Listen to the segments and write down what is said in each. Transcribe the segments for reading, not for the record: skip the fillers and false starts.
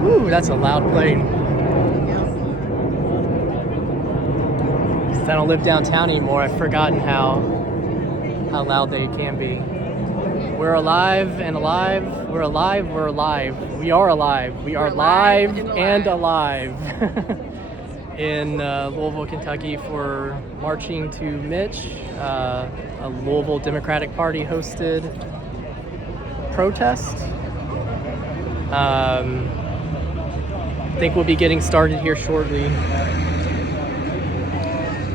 Ooh, that's a loud plane. Since I don't live downtown anymore, I've forgotten how loud they can be. We're alive and alive. We're alive. We're alive. We are alive. We are live and alive. In Louisville, Kentucky for marching to Mitch, a Louisville Democratic Party hosted protest. I think we'll be getting started here shortly.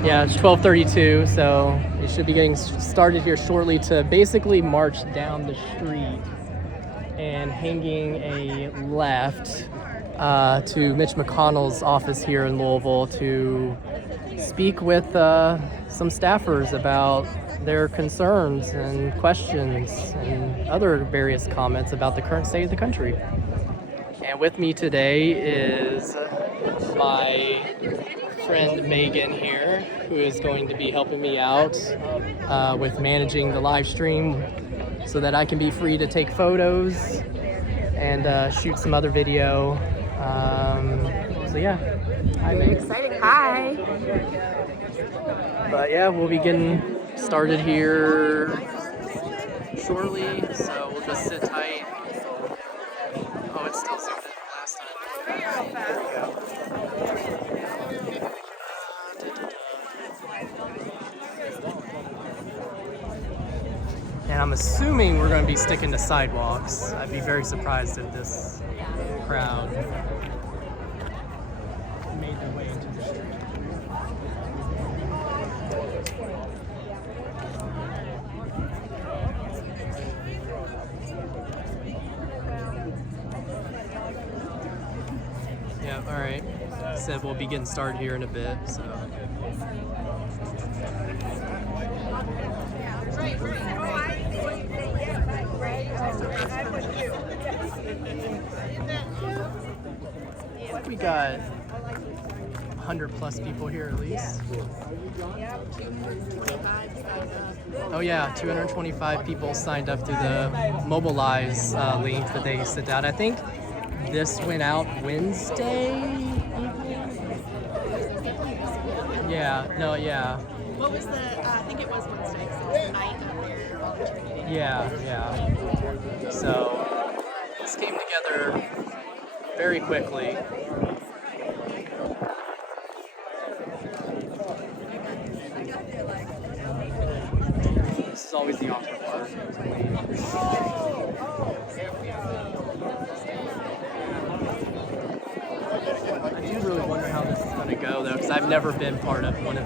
Yeah, it's 12:32, so we should be getting started here shortly to basically march down the street and hanging a left to Mitch McConnell's office here in Louisville to speak with some staffers about their concerns and questions and other various comments about the current state of the country. And with me today is my friend Megan here, who is going to be helping me out with managing the live stream so that I can be free to take photos and shoot some other video. So yeah, hi Very Megan. exciting. Hi. But yeah, we'll be getting started here shortly, so we'll just sit tight. Oh, it's still zoomed in last time. There we go. And I'm assuming we're going to be sticking to sidewalks. I'd be very surprised if this crowd made their way into the street. Yeah, all right. Said we'll be getting started here in a bit, so. We got 100 plus people here at least. Oh yeah, 225 people signed up through the Mobilize link that they sent out. I think this went out Wednesday evening? Yeah, no, yeah. What was the, I think it was Wednesday, because it was the night of their opportunity. Yeah. So this came together very quickly. This is always the awkward part. I do really wonder how this is going to go, though, because I've never been part of one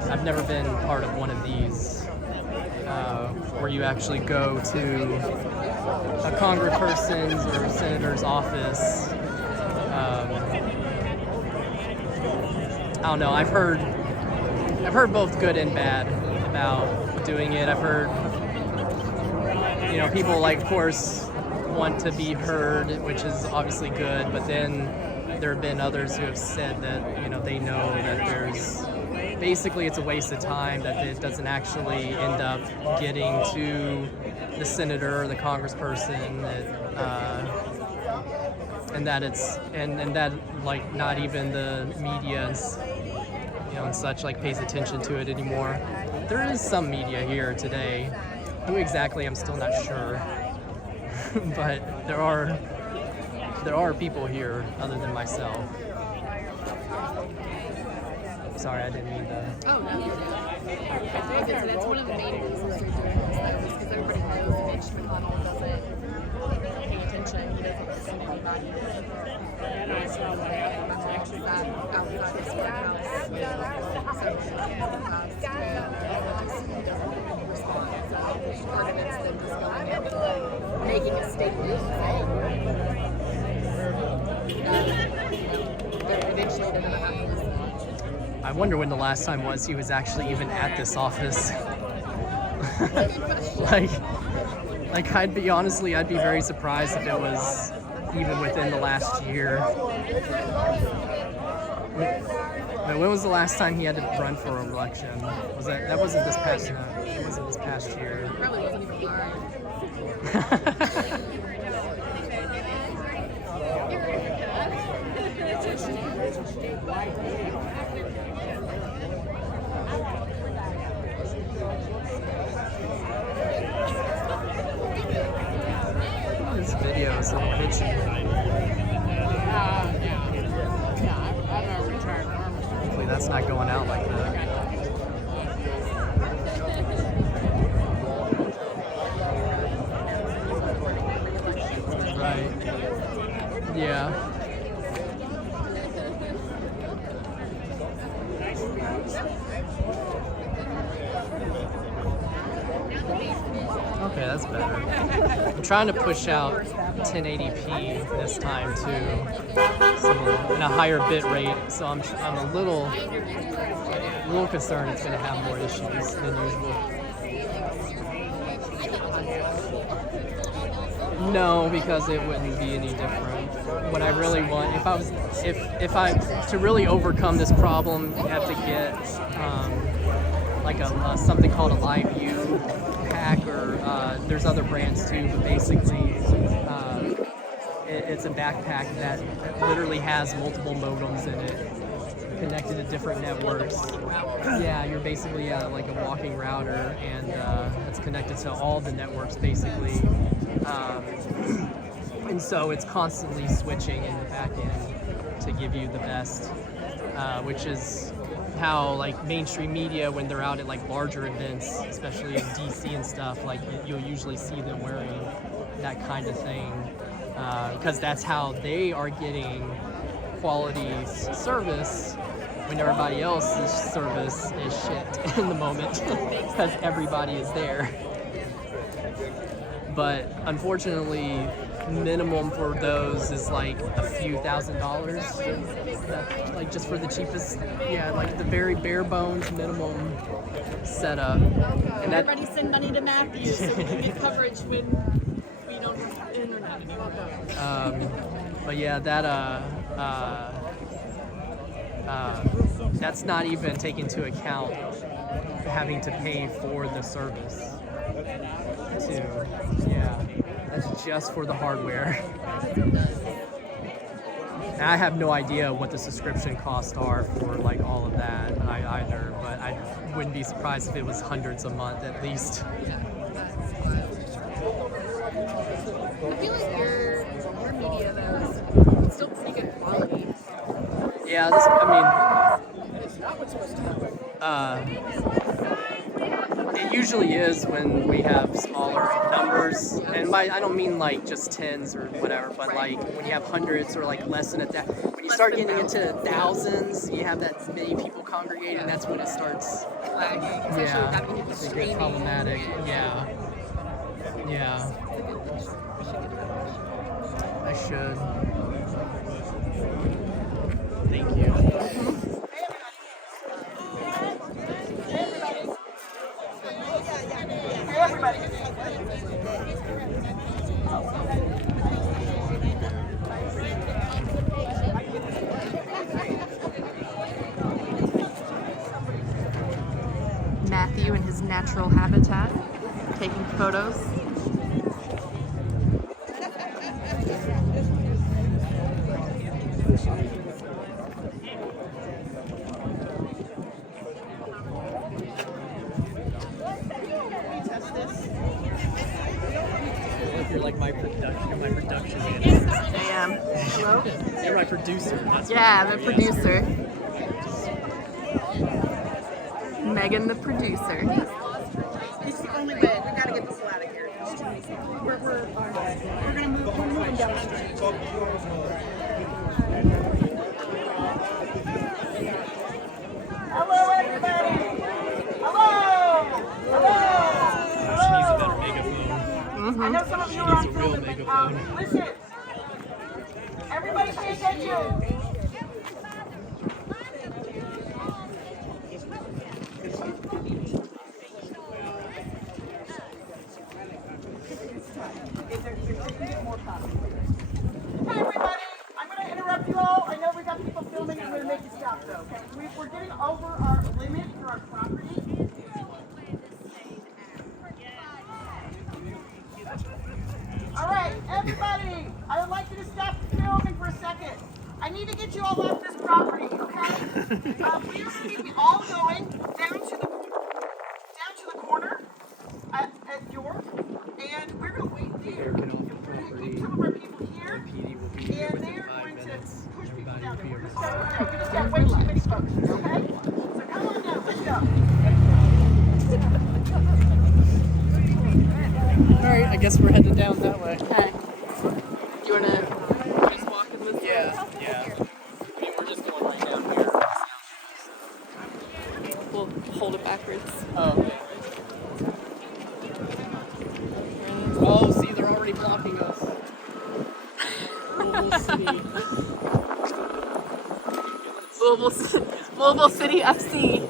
of these where you actually go to a congressperson's or senator's office. I don't know. I've heard both good and bad about doing it. I've heard, people like, of course, want to be heard, which is obviously good, but then there have been others who have said that, they know that it's a waste of time, that it doesn't actually end up getting to the senator or the congressperson, and that like not even the media and such like pays attention to it anymore. There is some media here today. Who exactly, I'm still not sure. But there are people here other than myself. Sorry, I didn't mean to. Oh, no. That's one of the main reasons they're doing this, though, is because everybody knows that Mitch McConnell doesn't pay attention. He doesn't listen to anybody. And so they actually sat outside his courthouse. So he doesn't respond. So part of it's them just going in. a statement saying that eventually they're going to have to listen. I wonder when the last time was he was actually even at this office. like I'd be very surprised if it was even within the last year. But when was the last time he had to run for an election? That wasn't this past year. Probably wasn't even live. This video is so bitchy. Hopefully that's not going out like that. Right. Yeah. Okay, that's better. I'm trying to push out 1080p this time too, so in a higher bit rate. So I'm a little concerned it's going to have more issues than usual. No, because it wouldn't be any different. What I really want, if I to really overcome this problem, you have to get like something called a live view pack, or there's other brands too, but basically it's a backpack that literally has multiple modems in it, connected to different networks. Yeah, you're basically like a walking router, and it's connected to all the networks basically. And so it's constantly switching in the back end to give you the best, which is how like mainstream media, when they're out at like larger events, especially in DC and stuff, like you'll usually see them wearing that kind of thing, because that's how they are getting quality service when everybody else's service is shit in the moment, because everybody is there. But unfortunately, minimum for those is like a few $1,000s, like just for the cheapest, like the very bare bones minimum setup. And that, everybody send money to Matthew so we can get coverage when we don't have internet. but yeah, that's not even taking into account having to pay for the service too. Yeah, that's just for the hardware. And I have no idea what the subscription costs are for like all of that either, but I wouldn't be surprised if it was hundreds a month at least. I feel like your media though is still pretty good quality. Yeah, it usually is when we have smaller numbers, and I don't mean like just tens or whatever, but like when you have hundreds or like less than when you start getting into thousands, you have that many people congregating, that's when it starts. Yeah, it gets problematic. Yeah. I should. Thank you. Matthew in his natural habitat, taking photos. You're like my production manager. I am. Hello? You're my producer. I'm a producer. Megan the producer. This is the only way. We gotta get this out of here. We're gonna move. We're moving down the street. Hello, everybody. Hello. She needs a better megaphone. I know some of you are on film, but listen. Everybody pay attention. Hey everybody, I'm going to interrupt you all. I know we got people filming. I'm going to make you stop though. Okay, we're getting over our limit for our property. All right, everybody, I would like you to stop filming for a second. I need to get you all off this property, okay? We are going to be all going down to the corner at York, and we're going to wait there. We're going to get some of our people here, and they are going to push people down there. We just got way too many folks, okay? So come on down, let's go. All right, I guess we're headed down that way. Okay. You wanna just walk in this way? Yeah. I mean, we're just going right down here. We'll hold it backwards. Oh. Oh, see, they're already blocking us. Louisville City FC.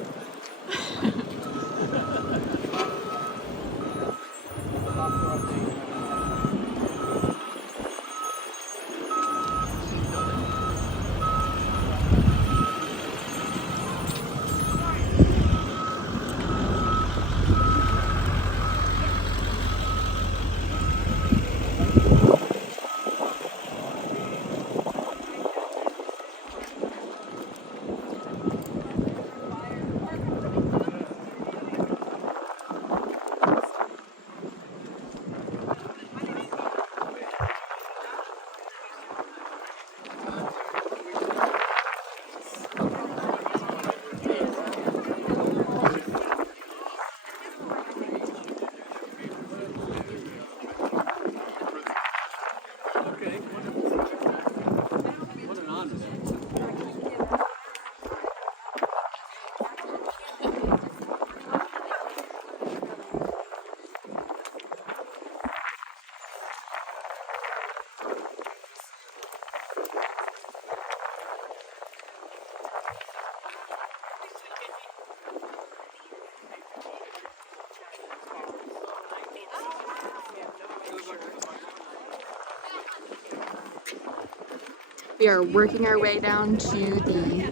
We are working our way down to the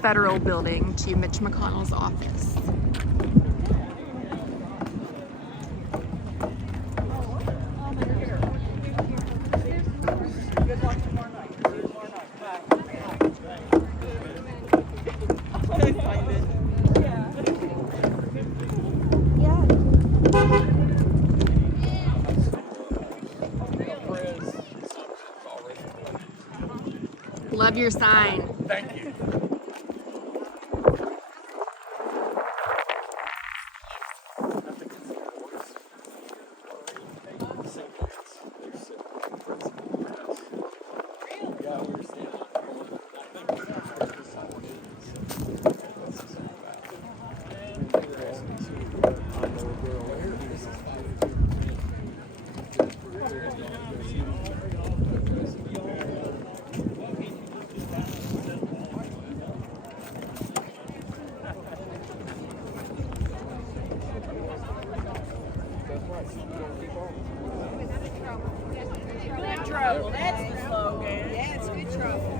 federal building, to Mitch McConnell's office. Love your sign. Thank you. Good trouble, that's the slogan. Yeah, it's good trouble.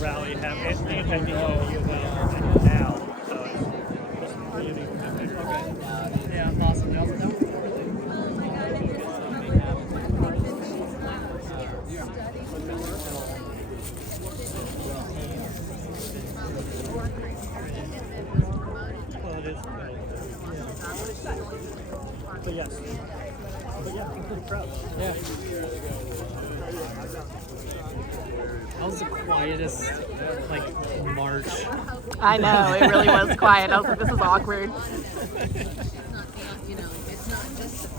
Rally have now. So Yeah, awesome. well, it is. But yes. But yeah, I'm pretty proud. Yeah. That was the quietest, march. I know, it really was quiet. I was like, this is awkward. You know, it's not just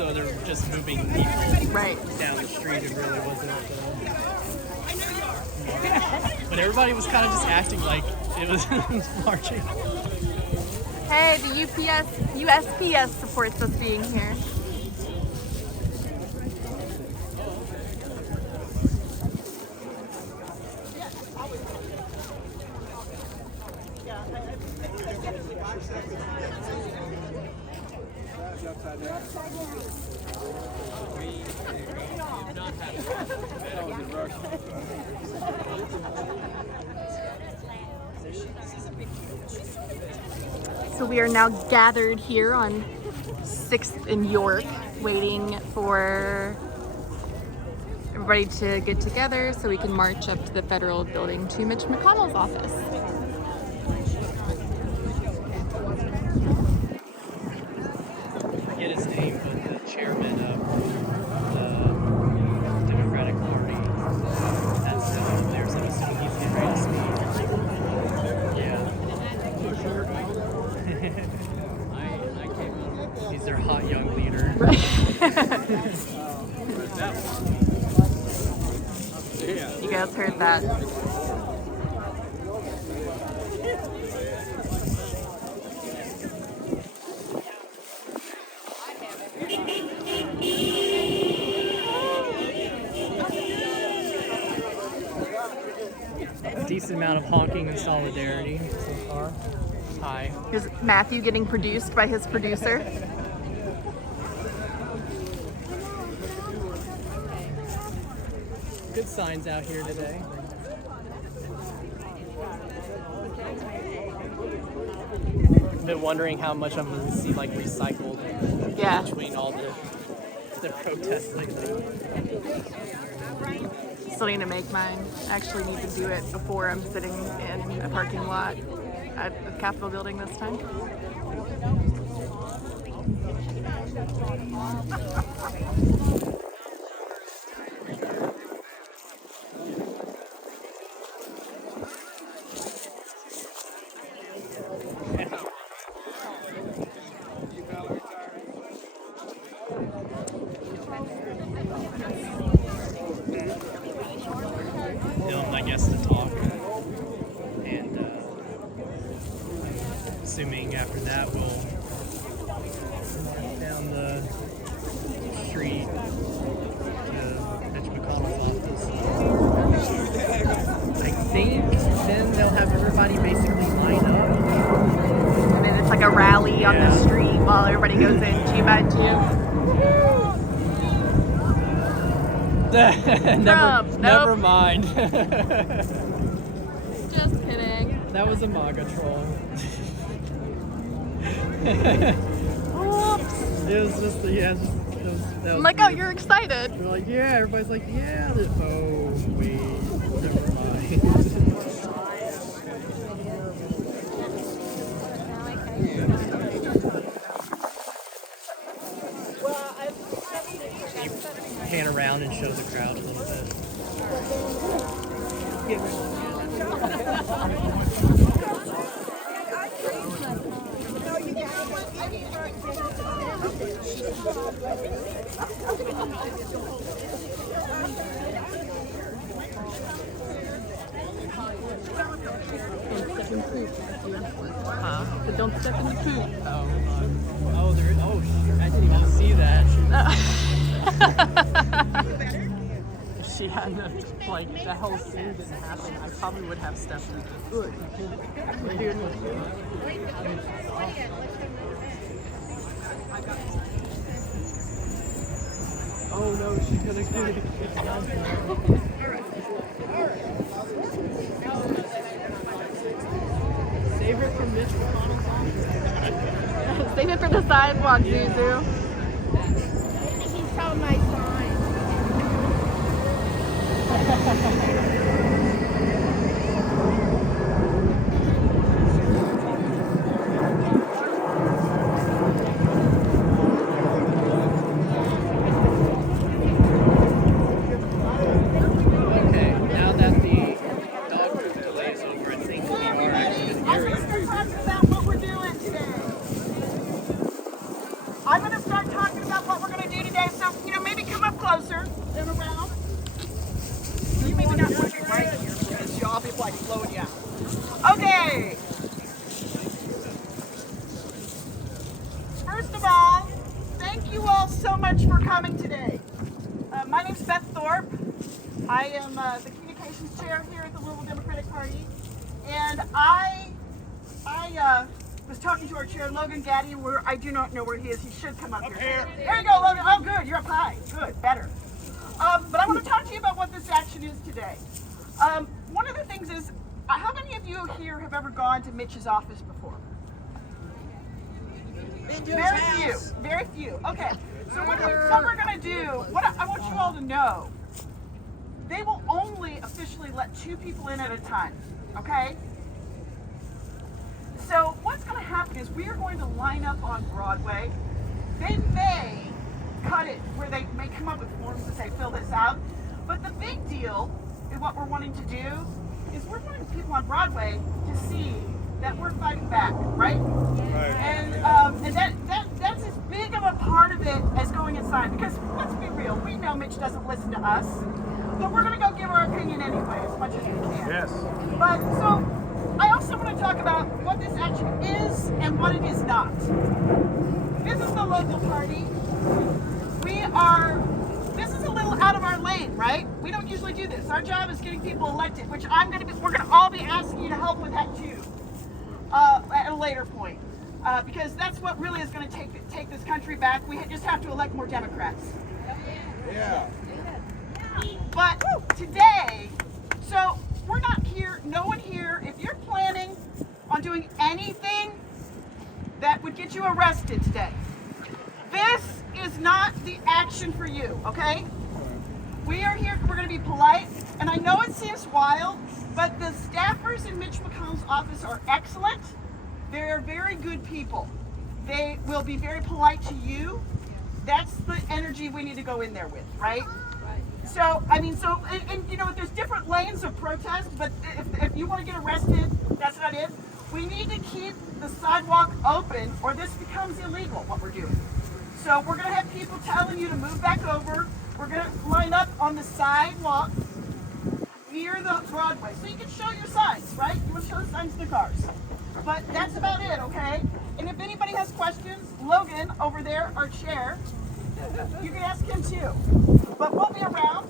so they're just moving people Right. down the street. It really wasn't. But everybody was kind of just acting like it was marching. Hey, the USPS supports us being here. So we are now gathered here on 6th in York, waiting for everybody to get together so we can march up to the federal building to Mitch McConnell's office. I forget his name, but the chairman of the Democratic Party has there, so I'm assuming he's getting ready to speak. Yeah. I came up. He's their hot young leader. You guys heard that? A decent amount of honking and solidarity so far. Hi. Here's Matthew getting produced by his producer. Good signs out here today. I've been wondering how much I'm going to see like recycled Yeah. between all the protests lately. Still need to make mine. I actually need to do it before I'm sitting in a parking lot at the Capitol building this time. I guess to talk, and assuming after that we'll walk down the street to Mitch McConnell's office. I think then they'll have everybody basically line up. And then it's like a rally on the street while everybody goes in 2 by 2. Never mind. Just kidding. That was a MAGA troll. Oops. It was just, that was I'm like, oh, you're excited. They're like, yeah, everybody's like, yeah. Oh, wait, never mind. Pan around and show the crowd a little bit. But don't step in the poop. I didn't even see that. If she hadn't, like, that whole scene didn't happen, I probably would have stepped in it. Oh no, she's gonna get it. Save it from Mitch McConnell's office. Save it for the sidewalk, Zuzu. He saw my sign. Okay, now that the dog food delay is over, I think we are actually going to I'm going to start talking about what we're doing today. I'm going to start talking about what we're going to do so much for coming today. My name's Beth Thorpe. I am the communications chair here at the Louisville Democratic Party. And I was talking to our chair, Logan Gaddy, where I do not know where he is. He should come up here. There you go, Logan. Oh, good. You're up high. Good. Better. But I want to talk to you about what this action is today. One of the things is, how many of you here have ever gone to Mitch's office before? Very few. Very few. Okay. So what we're going to do, what I want you all to know, they will only officially let 2 people in at a time. Okay? So what's going to happen is we are going to line up on Broadway. They may cut it where they may come up with forms to say fill this out. But the big deal is what we're wanting to do is we're wanting people on Broadway to see that we're fighting back, right? And that's as big of a part of it as going inside. Because let's be real, we know Mitch doesn't listen to us, but we're going to go give our opinion anyway as much as we can. Yes. But so I also want to talk about what this action is and what it is not. This is the local party. This is a little out of our lane, right? We don't usually do this. Our job is getting people elected, which we're going to all be asking you to help with that too. At a later point, because that's what really is going to take this country back. We just have to elect more Democrats. Yeah. But today, so we're not here, no one here, if you're planning on doing anything that would get you arrested today, this is not the action for you, okay? We are here, we're going to be polite, and I know it seems wild, but the staffers in Mitch McConnell's office are excellent. They're very good people. They will be very polite to you. That's the energy we need to go in there with, right? So, and you know, there's different lanes of protest, but if you want to get arrested, that's not it. We need to keep the sidewalk open or this becomes illegal, what we're doing. So we're going to have people telling you to move back over. We're going to line up on the sidewalk near the Broadway. So you can show your signs, right? You want to show the signs to the cars. But that's about it, okay? And if anybody has questions, Logan over there, our chair, you can ask him too. But we'll be around.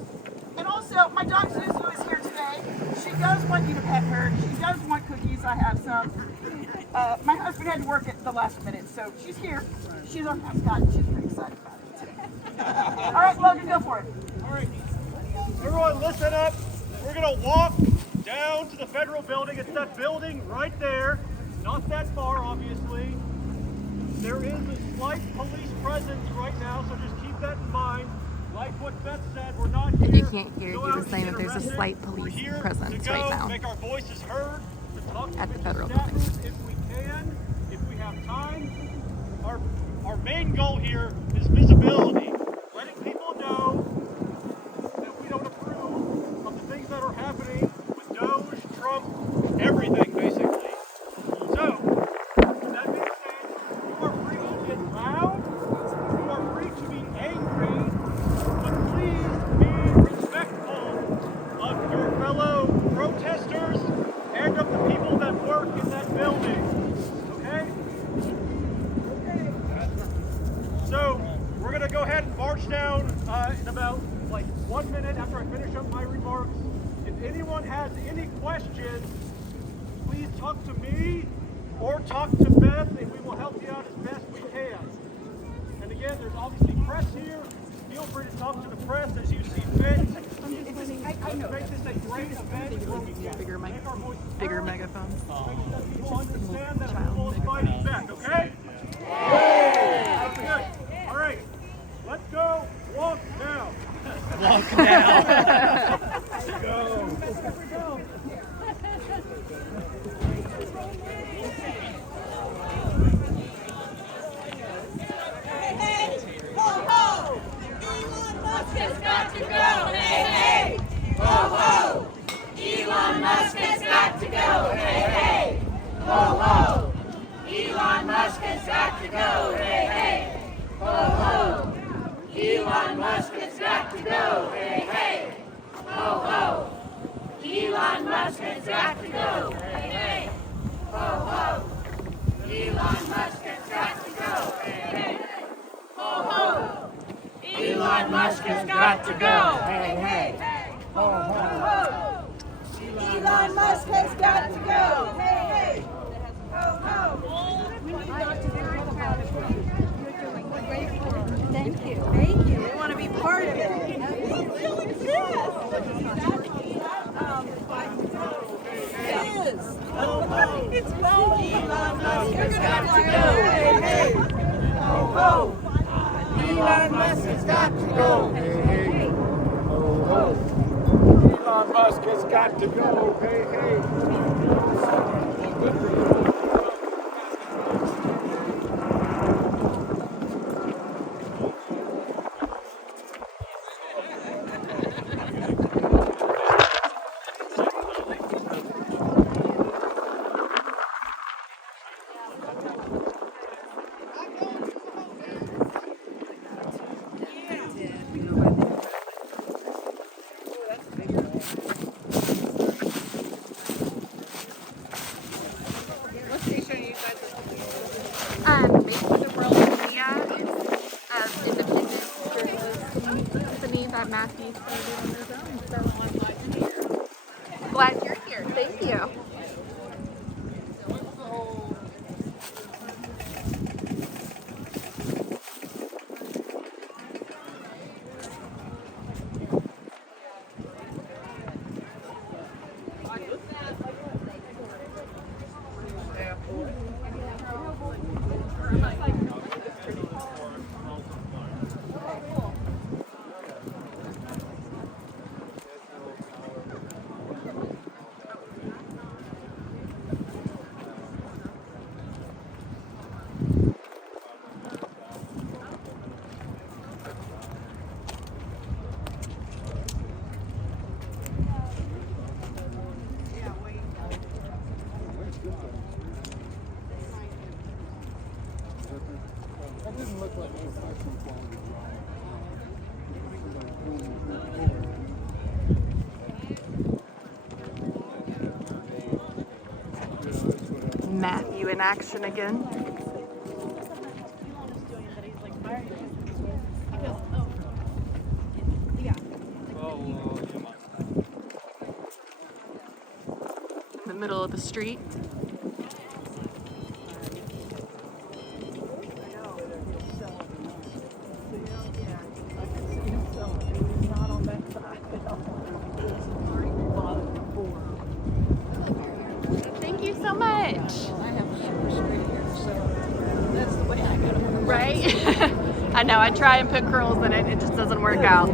And also, my dog Zuzu is here today. She does want you to pet her. She does want cookies. I have some. My husband had to work at the last minute, so she's here. She's our mascot. She's pretty excited about it today. All right, Logan, go for it. All right. Everyone, listen up. We're going to walk down to the federal building. It's that building right there. Not that far, obviously. There is a slight police presence right now, so just keep that in mind. Like what Beth said, we're not here. If you can't hear, he was saying that there's a slight police presence right now make our voices heard, to talk at to the federal staffers building. if we can, if we have time. Our main goal here is visibility, letting people know that we don't approve of the things that are happening with Doge, Trump, everything basically. So, that being said, you are free to get loud, you are free to be angry, but please be respectful of your fellow protesters and of the people that work in that building. Okay? So, we're going to go ahead and march down in about 1 minute after I finish up my remarks. If anyone has any questions, please talk to me or talk to Beth and we will help you out as best we can. And again, there's obviously press here. Feel free to talk to the press as you see fit. Let's make this a great event where we can make our voices heard. Bigger megaphones. Make sure that people understand that people is fighting back, okay? Good. All right. Let's go. Walk now. Walk down. Go. Has got to go, hey, hey! Ho, ho! Elon Musk has got to go, hey, hey! Ho, ho! Elon Musk has got to go, hey, hey! Ho, ho! Elon Musk has got to go, hey, hey! Ho, ho! Elon Musk has got to go, hey, hey! Ho, ho! Elon Musk has got to go, hey, hey! Ho, ho! got to go. Hey, hey. Ho, ho, ho. Elon Musk has got to go. Hey, hey. Ho, ho. Thank you. Thank you. We want to be part of it. It's both. Elon Musk has got to go. Hey, hey. Ho, ho. Elon Musk has got to go. Hey, hey. Ho, ho. Elon Musk has got to go. Hey, hey. Basically the World Media is independent journalist company that Matthew started on his own. So glad you're here. Thank you. Matthew in action again. In the middle of the street. Thank you so much. Right? I know, I try and put curls in it, it just doesn't work out.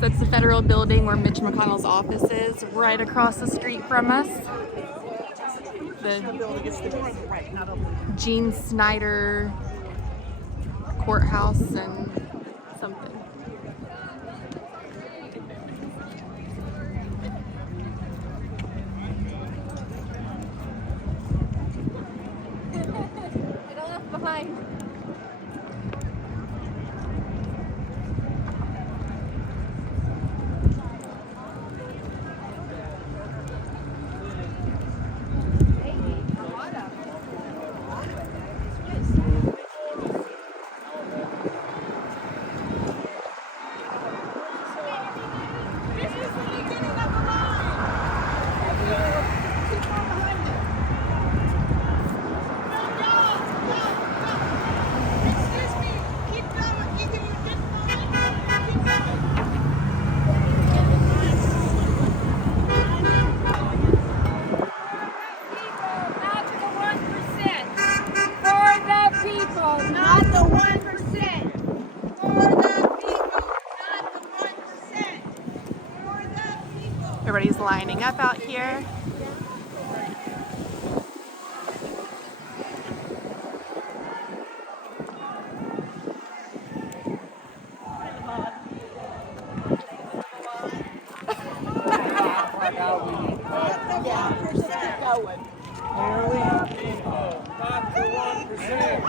So it's the federal building where Mitch McConnell's office is, right across the street from us. The Snyder Courthouse and something. Get left behind. Let's keep going. Only people, not the 1%.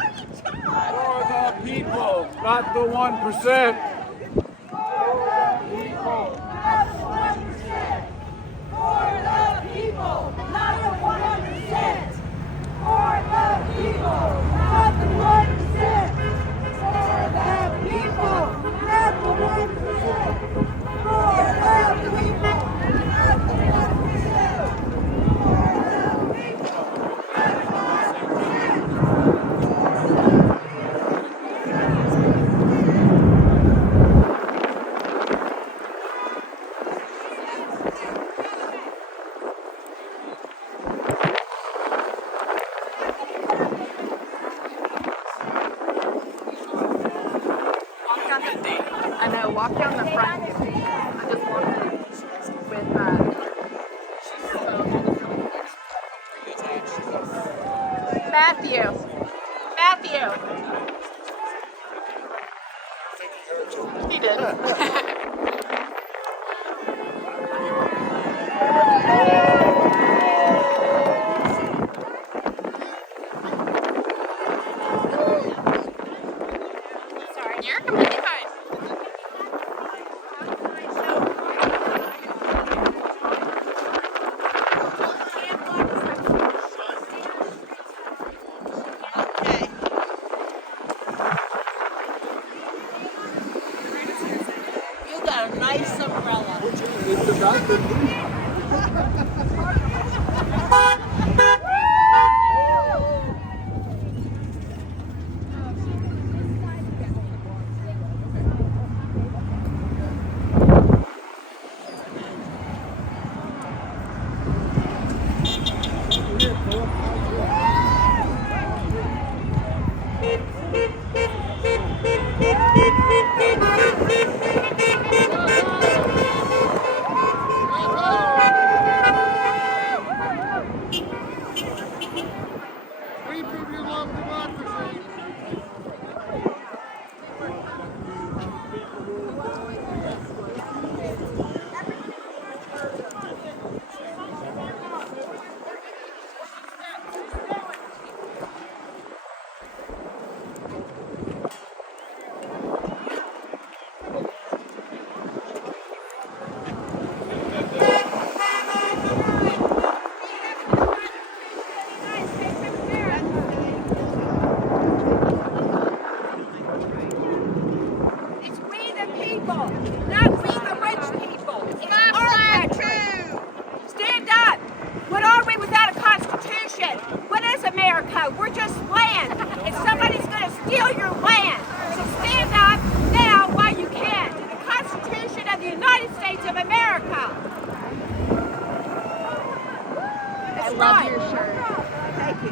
For the people, not the 1%. For the people, not the 1%. For the people, not the 1%. For the people, not the 1%. For the people, not the 1%. I know, walk down the front. I just walked in with Matthew. He did. Sorry, you're completely fine. You got a nice umbrella. It's we the people, not we the rich people. It's our country. Stand up. What are we without a constitution? What is America? We're just land. And somebody's going to steal your land. So stand up now while you can. The Constitution of the United States of America. I love your shirt. Thank you.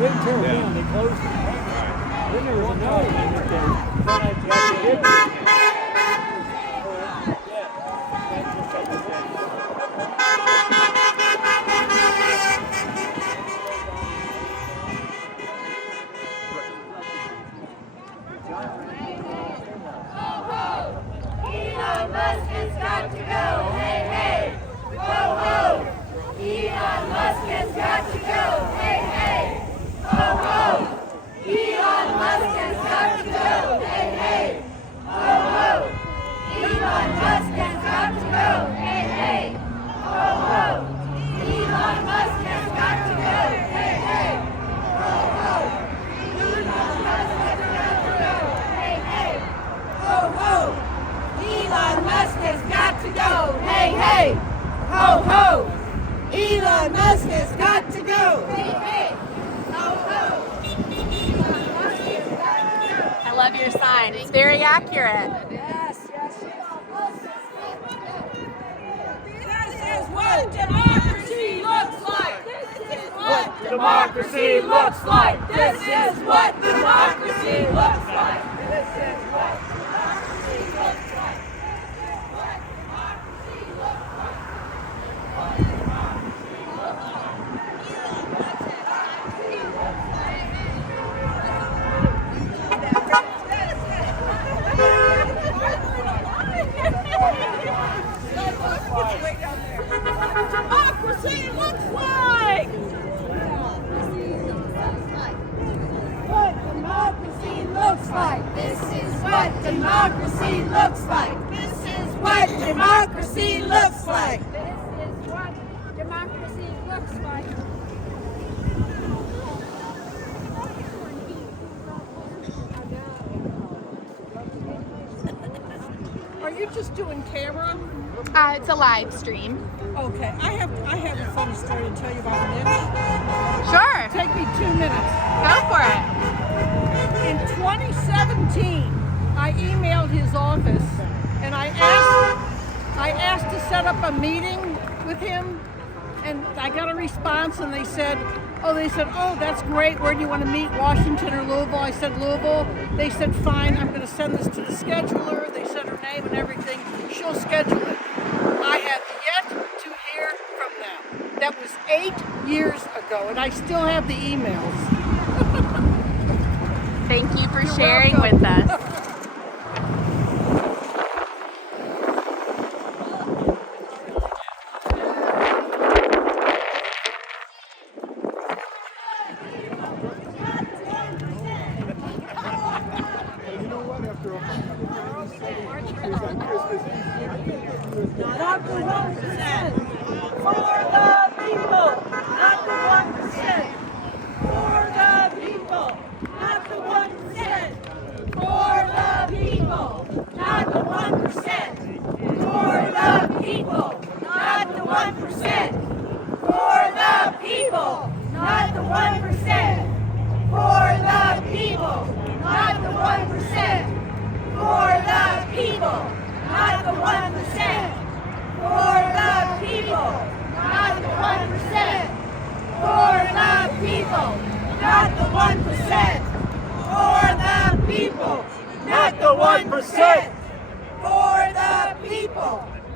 They tore down, they closed it. Then there was another one that they Elon Musk has got to go. Hey, hey. Ho, ho. Elon Musk has got to go. Hey, hey. Ho, ho. Elon Musk has got to go. Hey, hey. Ho, ho. Elon Musk has got to go. Hey, hey. Ho, ho. Elon Musk has got to go. Hey, hey. Ho, ho. Elon Musk has got to go. Hey, hey. Ho, ho. Elon Musk has got to go. Hey, hey. Ho, ho. Elon Musk has got to go. Hey, hey. Ho, ho. Elon Musk has got to go. I love your sign. It's very accurate. Yes, yes, yes. This is what democracy looks like. This is what democracy looks like. This is what democracy looks like. This is what democracy looks like. democracy looks like. This is what democracy looks like. Are you just doing camera? It's a live stream. Okay, I have a funny story to tell you about Mitch. Sure. Take me 2 minutes. Go for it. In 2017, I emailed his office and I asked to set up a meeting with him, and I got a response, and they said, oh, that's great. Where do you want to meet, Washington or Louisville? I said Louisville. They said, fine, I'm going to send this to the scheduler. They said her name and everything. She'll schedule it. I have yet to hear from them. That was 8 years ago, and I still have the emails. Thank you for You're sharing welcome. with us. Not the 1%. For the people. Not the 1%. For the people. Not the 1%. For the people. Not the 1%. For the people. Not the 1%. For the people. Not the 1%. For the people. Not the 1%. For the people. Not the 1%. For the people. Not the 1%. For the people. Not the 1%. For the people. Not the 1%. For the people.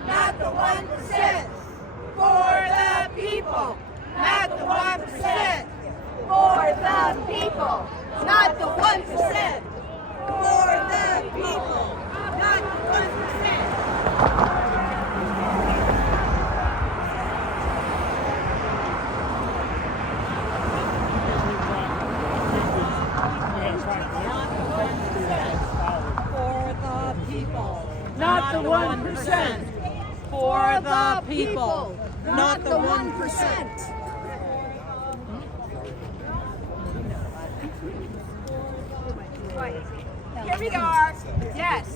Not the 1%. For the people. Not the 1%. For the people. Not the 1%. For the people. Not the 1%. Not the 1%. For the people. Not the 1%. Here we are. Yes.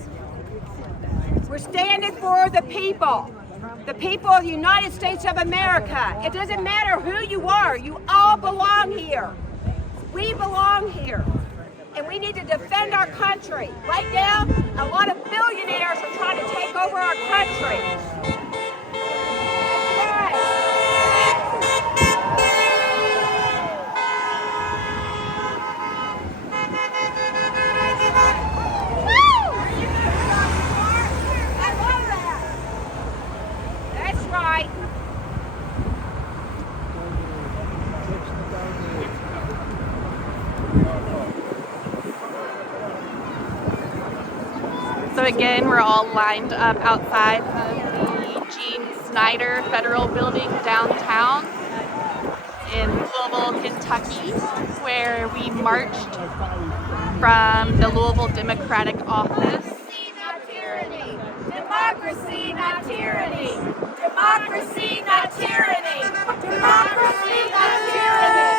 We're standing for the people. The people of the United States of America. It doesn't matter who you are. You all belong here. We belong here. And we need to defend our country. Right now, a lot of billionaires are trying to take over our country. That's right. So again, we're all lined up outside of the Snyder Federal Building downtown in Louisville, Kentucky, where we marched from the Louisville Democratic office. Not tyranny. Democracy, not tyranny. Democracy, not tyranny. Democracy, not tyranny.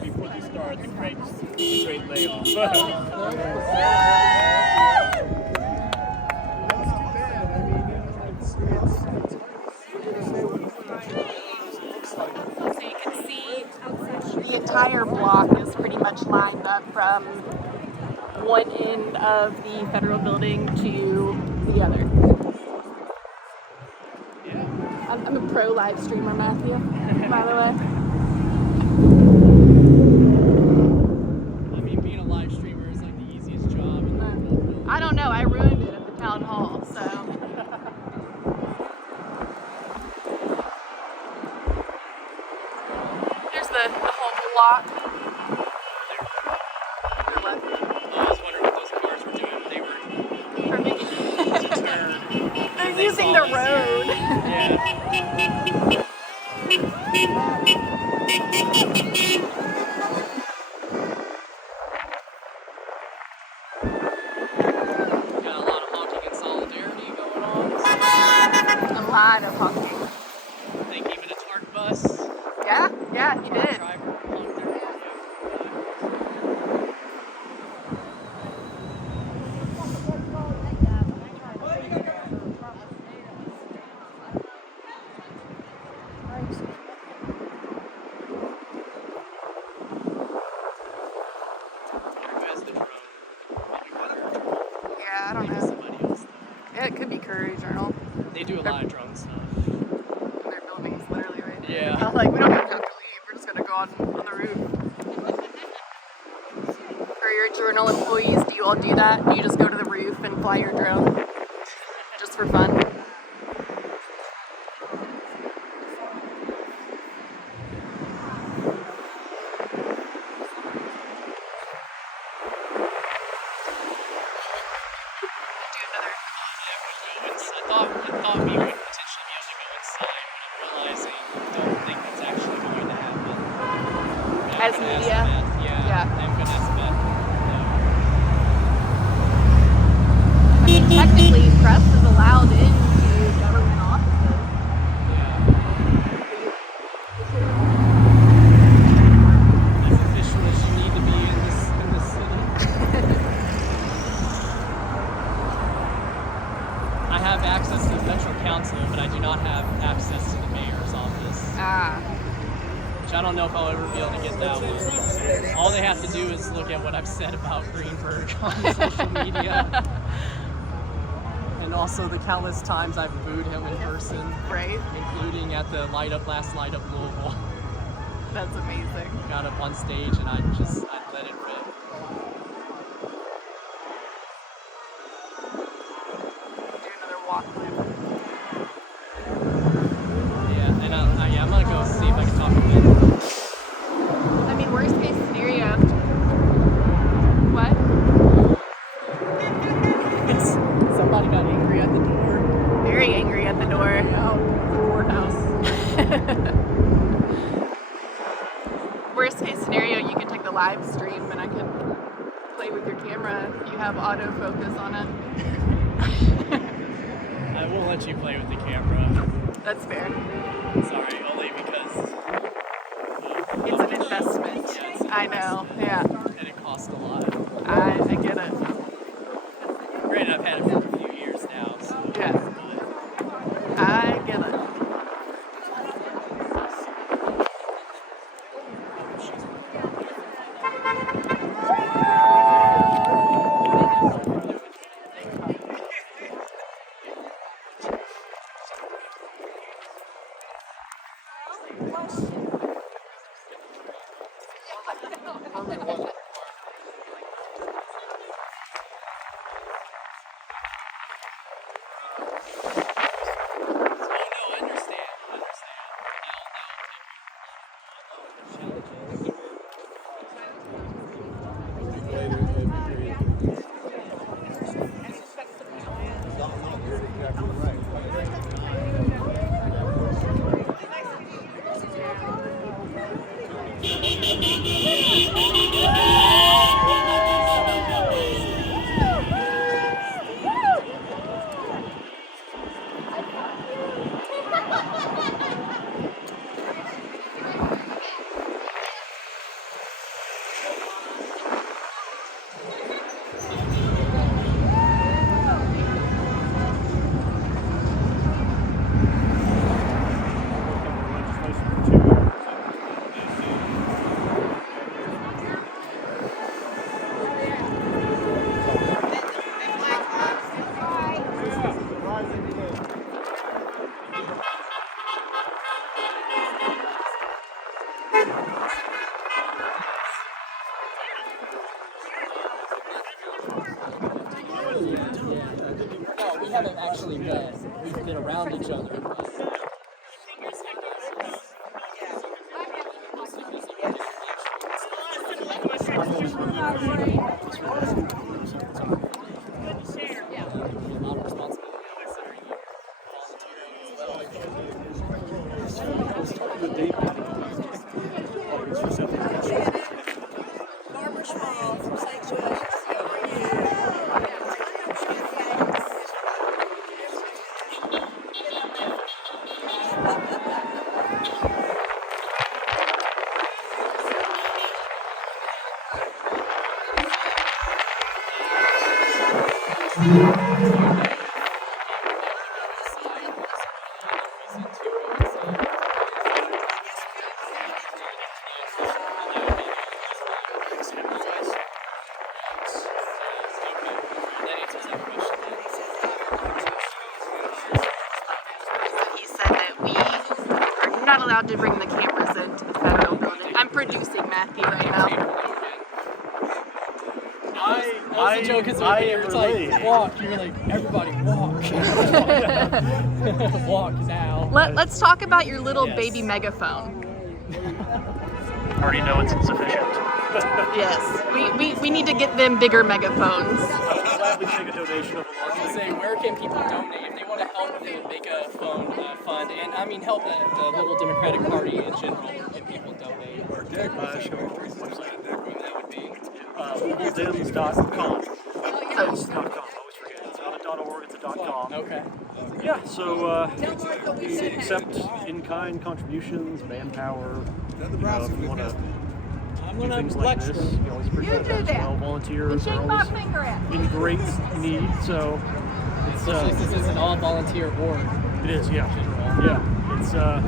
Before we start the great layoff. So you can see the entire block is pretty much lined up from one end of the federal building to the other. I'm a pro live streamer, Matthew, by the way. I mean, being a live streamer is like the easiest job in the world. I don't know, I ruined it at the town hall, so. Here's the whole block. I was wondering what those cars were doing. They were They're using the road. Yeah. It could be Courier Journal. They do a lot of drone stuff. Their building's literally right there. Yeah. Not like, we don't even have to leave. We're just gonna go on the roof. Courier Journal employees, do you all do that? Do you just go to the roof and fly your drone? Just for fun? I thought we would potentially be able to go inside, but I'm realizing I don't think that's actually going to happen. Yeah, As I'm gonna media? ask Beth. Yeah, I'm gonna ask Beth. I mean, technically, press is allowed into government offices. As official as you need to be in this city. I have access to the Metro Council, but I do not have access to the mayor's office. Which I don't know if I'll ever be able to get that one. All they have to do is look at what I've said about Greenberg on social media. And also the countless times I've booed him in person. Right? Including at the last light up Louisville. That's amazing. Got up on stage and I let it rip. Do another walk loop. Yeah, and I'm gonna go see if I can talk to him. I mean, worst case scenario. What? Somebody got angry at the door. Very angry at the door. Out the courthouse. Worst case scenario, you can take the live stream and I can play with your camera if you have autofocus on it. I won't let you play with the camera. That's fair. Sorry, only because It's an investment. Yes. I know, yeah. And it costs a lot. I get it. Granted, I've had it for a few years now, so Yeah. I get it. No, we haven't actually met. We've been around each other. allowed to bring the cameras into the federal building. I'm producing Matthew right now. That was a joke because it's like, walk. You're like, everybody walk. Walk now. Let's talk about your little baby megaphone. Already know it's insufficient. Yes, we need to get them bigger megaphones. I would gladly take a donation of a I was gonna say, where can people donate if they want to help the megaphone fund, and I mean help the Louisville Democratic Party in general? Can people donate? That would be LouisvilleDems.com. I always forget. It's not a .org, it's a .com. okay. Yeah, so we accept in-kind contributions, manpower. If you want to do things like this, you always appreciate that as well. Volunteers are always in great need, so it's Especially since it's an all volunteer board. it is, yeah. Yeah, it's a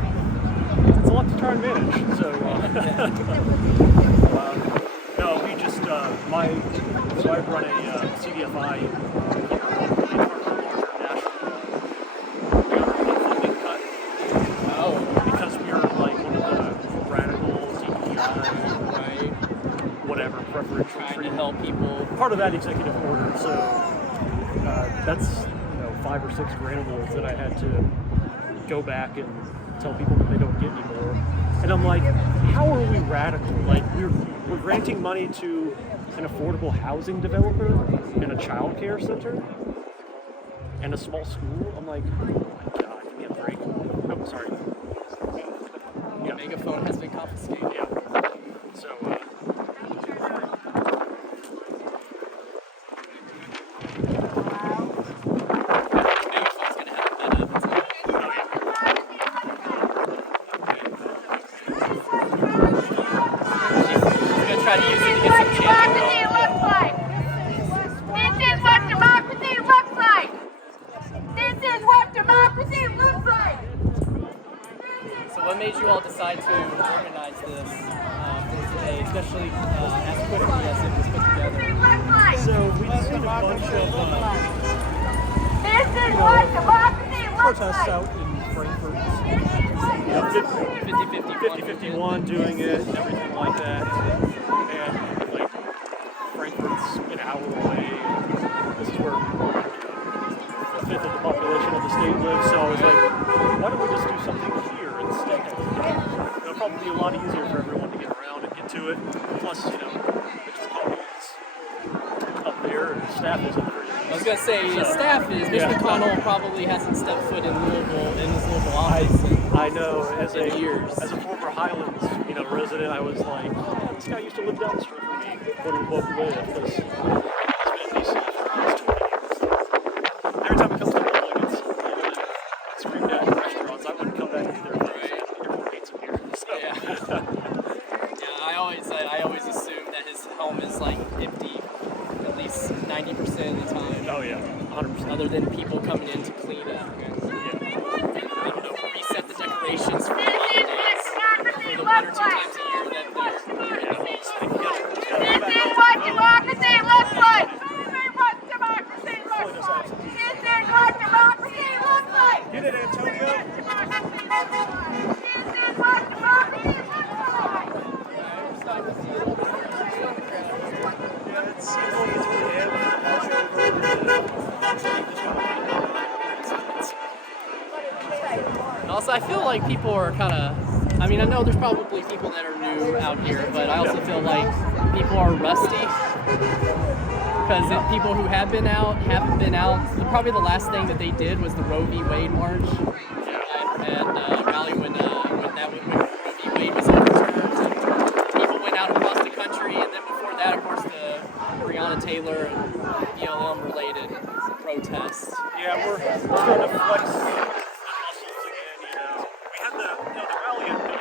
lot to try and manage. So no, we just so I run a CDFI here funding cut. Oh, Because we're like one of the radical DEI, right. whatever, preferential Trying to treatment. help people. Part of that executive order, so that's 5 or 6 granulables that I had to go back and tell people that they don't get anymore. And I'm like, how are we radical? Like we're granting money to an affordable housing developer and a child care center and a small school. I'm like, oh my God, give me a break. Oh, sorry. The megaphone has been confiscated. Yeah. So, Megaphone's gonna have a bit of its She's gonna try to use it to get some chanting. looks like. This is what democracy looks like. This is what democracy looks like. So what made you all decide to organize this today, especially as quickly as it was put together? so we just did a bunch of This is what democracy looks protests like. out in Frankfurt. 50-51 doing it and everything like that. And like Frankfurt's an hour away. This is where a fifth of the population of the state lives. So I was like, why don't we just do something here instead? It'll probably be a lot easier for everyone to get around and get to it. Plus, Mitch McConnell is up there and staff is up there. I was gonna say, his staff is. Mitch McConnell probably hasn't stepped foot in Louisville, in his Louisville office. I know, as a years. as a former Highlands, resident, I was like, this guy used to live down the street from me, quote unquote, live, because he's been in DC for the last 20 years. Every time it comes to polling, it's screamed at in restaurants. I wouldn't come back either. Everyone hates him here. So. Yeah, I always assume that his home is like empty at least 90% of the time. Oh yeah, 100%. Other than people coming in to clean up. I don't know, reset the decorations for the holidays, for the 1 or 2 times a year that This is what democracy looks like. This is what democracy looks like. This is what democracy looks like. Get it, Antonio. This is what democracy looks like. And also, I feel like people are kind of, I know there's probably people that are new out here, but I also feel like people are rusty. Because people who have been out, haven't been out. Probably the last thing that they did was the Roe v. Wade march. And rally when Roe v. Wade was overturned. And people went out across the country, and then before that, of course, the Breonna Taylor and BLM related protests. Yeah, we're starting to flex the muscles again, We had the rally at the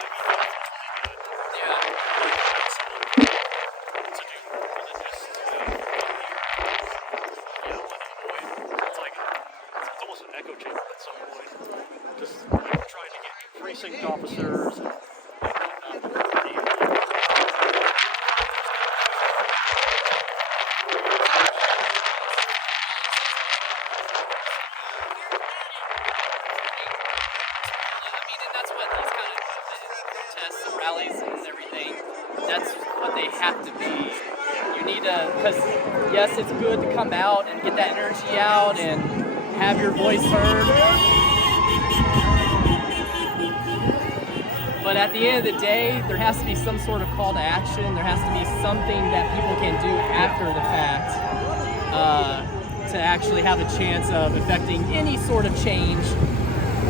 it's almost an echo chamber at some point. Just trying to get precinct officers and And that's what he's kind of, what they have to be. You need to, because yes, it's good to come out and get that energy out and have your voice heard. But at the end of the day, there has to be some sort of call to action. There has to be something that people can do after the fact to actually have a chance of affecting any sort of change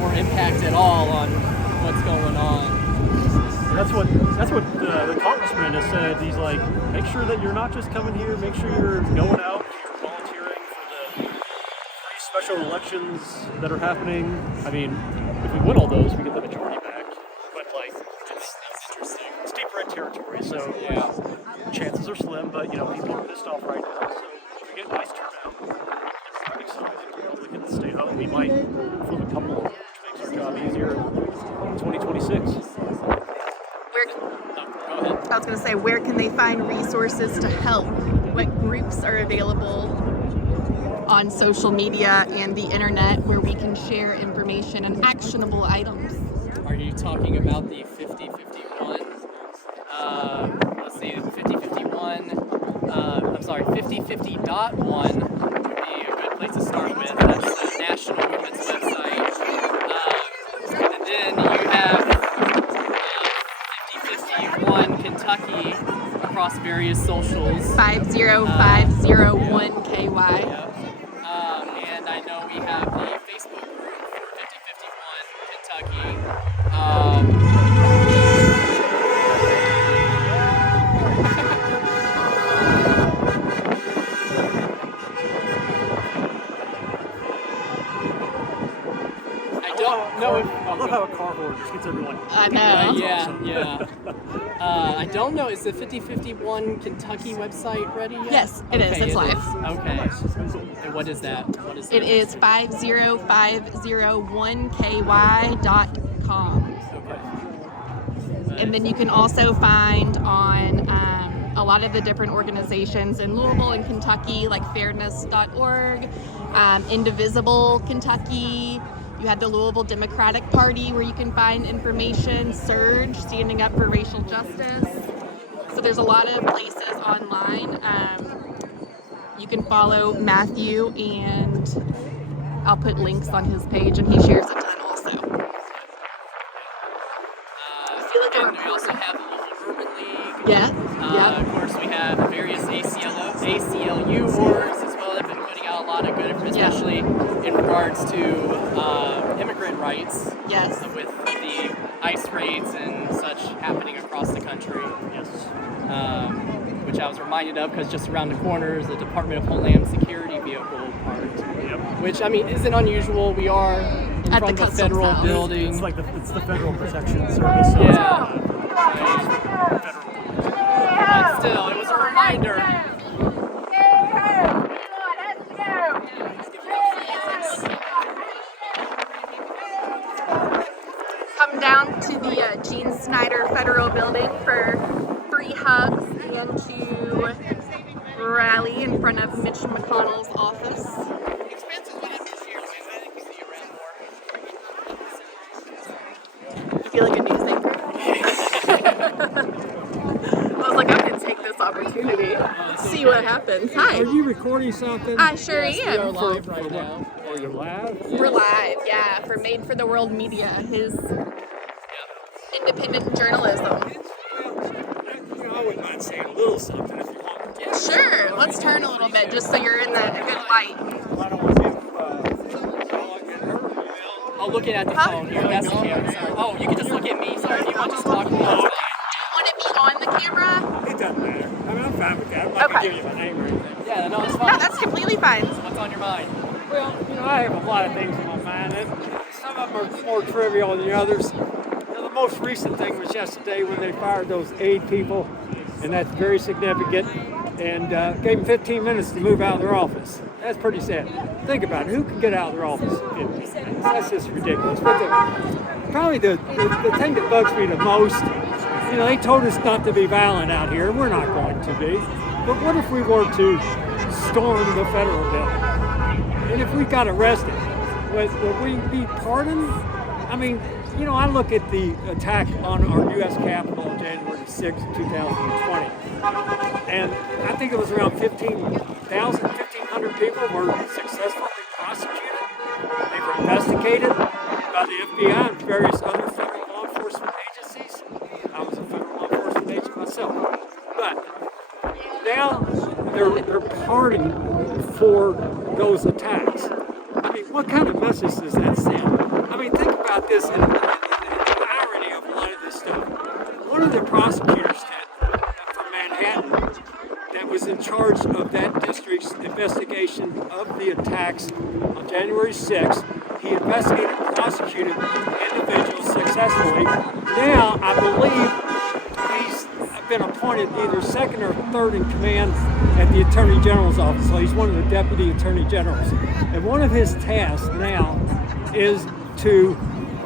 or impact at all on what's going on. That's what the congressman has said. He's like, make sure that you're not just coming here. Make sure you're going out, you're volunteering for the 3 special elections that are happening. I mean, if we win all those, we get the majority back. But like, that's interesting. It's deep red territory, so yeah, chances are slim. But you know, people are pissed off right now. So if we get a nice turnout, everybody's excited. We can stay home. We might flip a couple, which makes our job easier in 2026. I was going to say, where can they find resources to help? What groups are available on social media and the internet where we can share information and actionable items? Are you talking about the 5051? Let's see, 5051. I'm sorry, 5050.1 would be a good place to start with. That's the National Movement's website. And then you have 5051 Kentucky across various socials. 50501KY. Yep. And I know we have the Facebook group for 5051 Kentucky. I love how a car horn just gets everyone. I know. Yeah. I don't know. Is the 5051 Kentucky website ready yet? Yes, it is. It's live. Okay. And what is that? What is It is 50501ky.com. Okay. And then you can also find on a lot of the different organizations in Louisville and Kentucky, like fairness.org, Indivisible Kentucky. You have the Louisville Democratic Party where you can find information, Surge, standing up for racial justice. So there's a lot of places online. You can follow Matthew, and I'll put links on his page, and he shares a ton also. And we also have the Louisville Urban League. Yeah. Of course, we have various ACLU awards as well. They've been putting out a lot of good information, especially in regards to immigrant rights. Yes. With the ICE raids and such happening across the country. Yes. Which I was reminded of because just around the corner is the Department of Homeland Security vehicle parked. Yep. Which, I mean, isn't unusual. We are in At front the of a federal Customs House. building. It's like it's the Federal Protection Service. So Yeah. federal. But still, it was a reminder. Come down to the Gene Snyder Federal Building for free hugs and to rally in front of Mitch McConnell's office. You feel like a news anchor? I was like, I'm going to take this opportunity, see what happens. Hi. Are you recording something? I sure Yes, we are am. live right now. Are you live? We're live, yeah, for Made for the World Media, his independent journalism. I wouldn't mind saying a little something if you want. Yeah, sure. Let's turn a little bit just so you're in a good light. I don't want to get hurt. Oh, looking at the phone here. That's the camera. Oh, you can just look at me. Sorry, if you want to just talk to me. That's fine. Do you want to be on the camera? It doesn't matter. I mean, I'm fine with that. I'm not going to give you my name or anything. Yeah, no, it's fine. No, that's completely fine. So what's on your mind? Well, I have a lot of things in my mind, and some of them are more trivial than the others. The most recent thing was yesterday when they fired those 8 people, and that's very significant, and gave them 15 minutes to move out of their office. That's pretty sad. Think about it. Who can get out of their office? That's just ridiculous. But probably the thing that bugs me the most, they told us not to be violent out here, and we're not going to be. But what if we were to storm the federal building? And if we got arrested, would we be pardoned? I mean, I look at the attack on our U.S. Capitol on January 6, 2020. And I think it was around 1,500 people were successfully prosecuted. They were investigated by the FBI and various other federal law enforcement agencies. I was a federal law enforcement agent myself. But now they're parting for those attacks. I mean, what kind of message does that send? I mean, think about this in the irony of a lot of this stuff. One of the prosecutors from Manhattan that was in charge of that district's investigation of the attacks on January 6th, he investigated and prosecuted individuals successfully. Now, I believe he's been appointed either second or third in command at the Attorney General's office. So he's one of the Deputy Attorney Generals. And one of his tasks now is to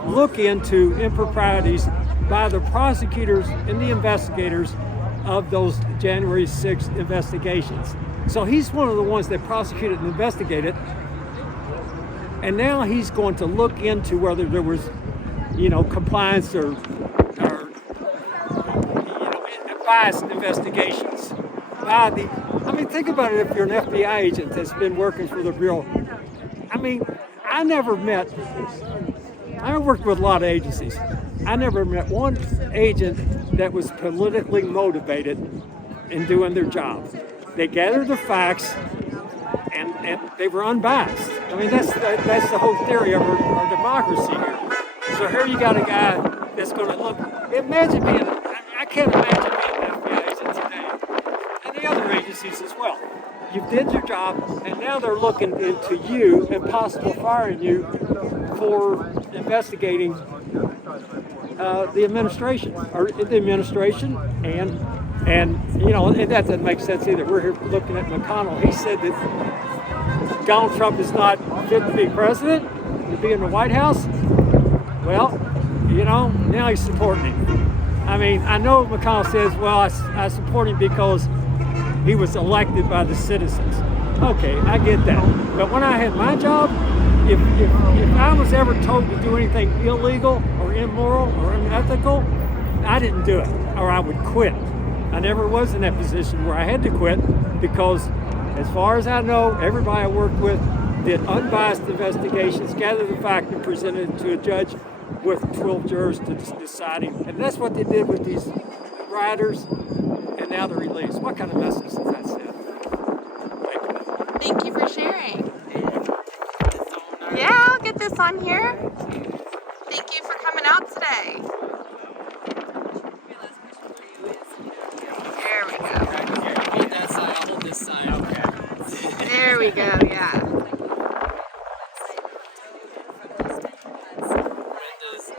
look into improprieties by the prosecutors and the investigators of those January 6th investigations. So he's one of the ones that prosecuted and investigated. And now he's going to look into whether there was, compliance or biased investigations by the. I mean, think about it. If you're an FBI agent that's been working for the Bureau, I mean, I worked with a lot of agencies. I never met one agent that was politically motivated in doing their job. They gathered the facts, and they were unbiased. I mean, that's the whole theory of our democracy here. So here you got a guy that's going to look. Imagine being. I can't imagine being an FBI agent today, and the other agencies as well. You did your job, and now they're looking into you and possibly firing you for investigating the administration, and that doesn't make sense either. We're here looking at McConnell. He said that Donald Trump is not fit to be president, to be in the White House. Well, now he's supporting him. I mean, I know McConnell says, well, I support him because he was elected by the citizens. Okay, I get that. But when I had my job, if I was ever told to do anything illegal or immoral or unethical, I didn't do it, or I would quit. I never was in that position where I had to quit because, as far as I know, everybody I worked with did unbiased investigations, gathered the fact and presented it to a judge with 12 jurors to deciding. And that's what they did with these rioters, and now they're released. What kind of message does that send? Thank you for sharing. Yeah, I'll get this on here. Thank you for coming out today. There we go. Hold that side, I'll hold this side. Okay. There we go, yeah.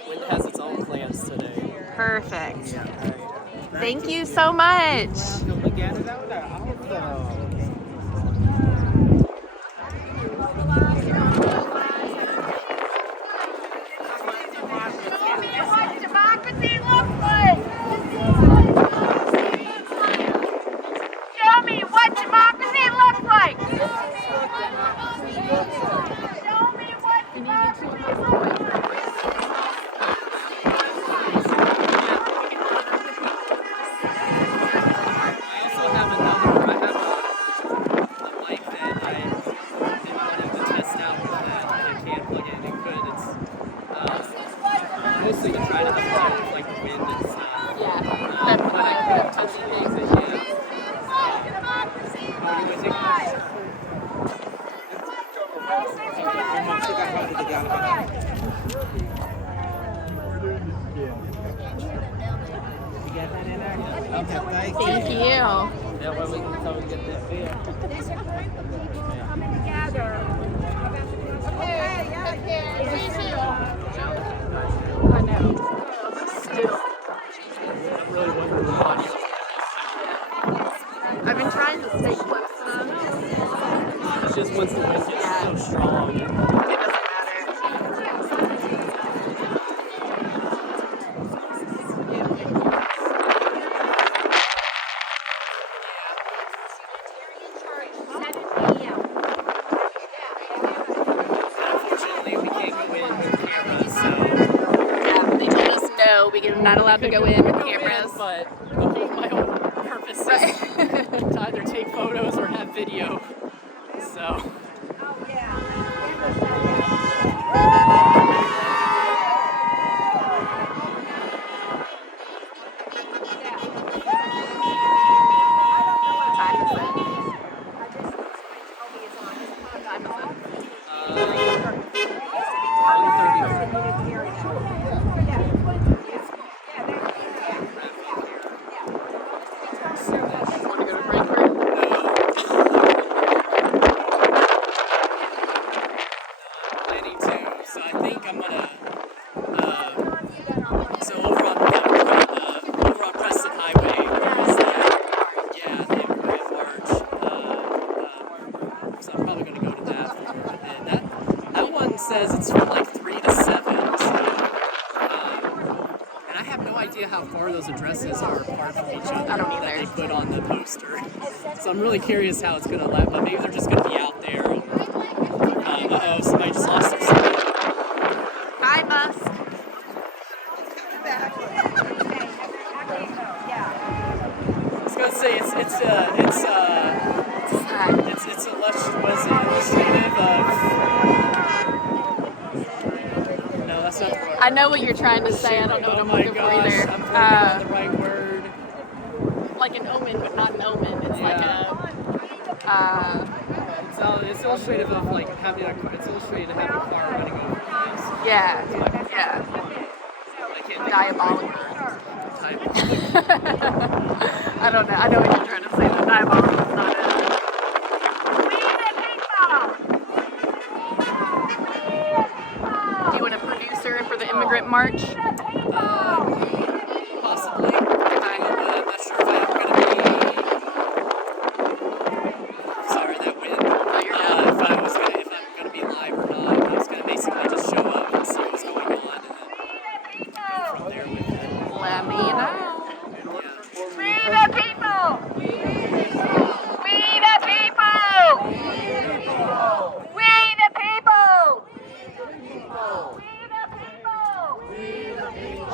Wind has its own plans today. Perfect. Thank you so much. Thank you. That way we can come and get that beer. There's a group of people coming together. I know. Still. I'm really wondering the audience. I've been trying to stay close to them. It's just once the wind gets so strong. It doesn't matter. We're not allowed to go in with cameras. But my whole purpose addresses to either take photos or have video. So. Says it's from like 3 to 7, so, and I have no idea how far those addresses are apart from each other. I don't that either. they put on the poster. So I'm really curious how it's going to let, but maybe they're just going to be out there. And, uh-oh, somebody just lost their sight. Bye, Musk. I was going to say it's illustrative of. That's not the word. I know what you're trying to say. I don't know what I'm looking for either. I'm trying to the right word. Like an omen, but not an omen. It's like a. It's illustrative of like having a. It's illustrative of having a car running over things. Yeah. Diabolical. I don't know. I know what you're trying to say. The diabolical is not it. Do you want a producer for the immigrant march? Possibly. I'm not sure if I'm going to be. Sorry, that wind. Oh, you're good. If I'm going to be live or not. I was going to basically just show up and see what's going on and then go from there with it. Let me know. We the people! We the people! We the people!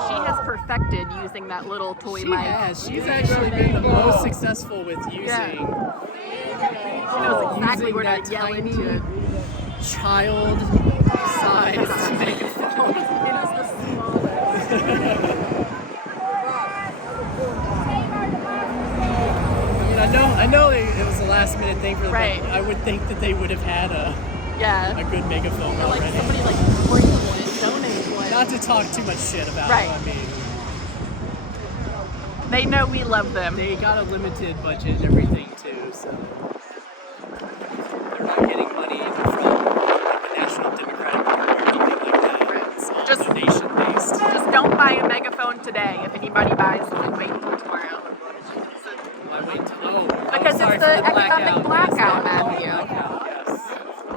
She has perfected using that little toy She mic. has. She's actually been the most successful with using. She knows exactly where to yell into it. Child-sized megaphone. It is the smallest. I know it was a last-minute thing for them. Right. But I would think that they would have had a good megaphone Or like already. somebody like bring one and donate one. Not to talk too much shit about Right. it. I mean, They know we love them. they got a limited budget and everything too, so they're not getting money from like, the National Democratic Party or anything like that. It's all Just- donation-based. Just don't buy a megaphone today. If anybody buys one, wait until tomorrow. Why wait until? Because sorry it's for the economic blackout, Yes, Matthew. yes. Do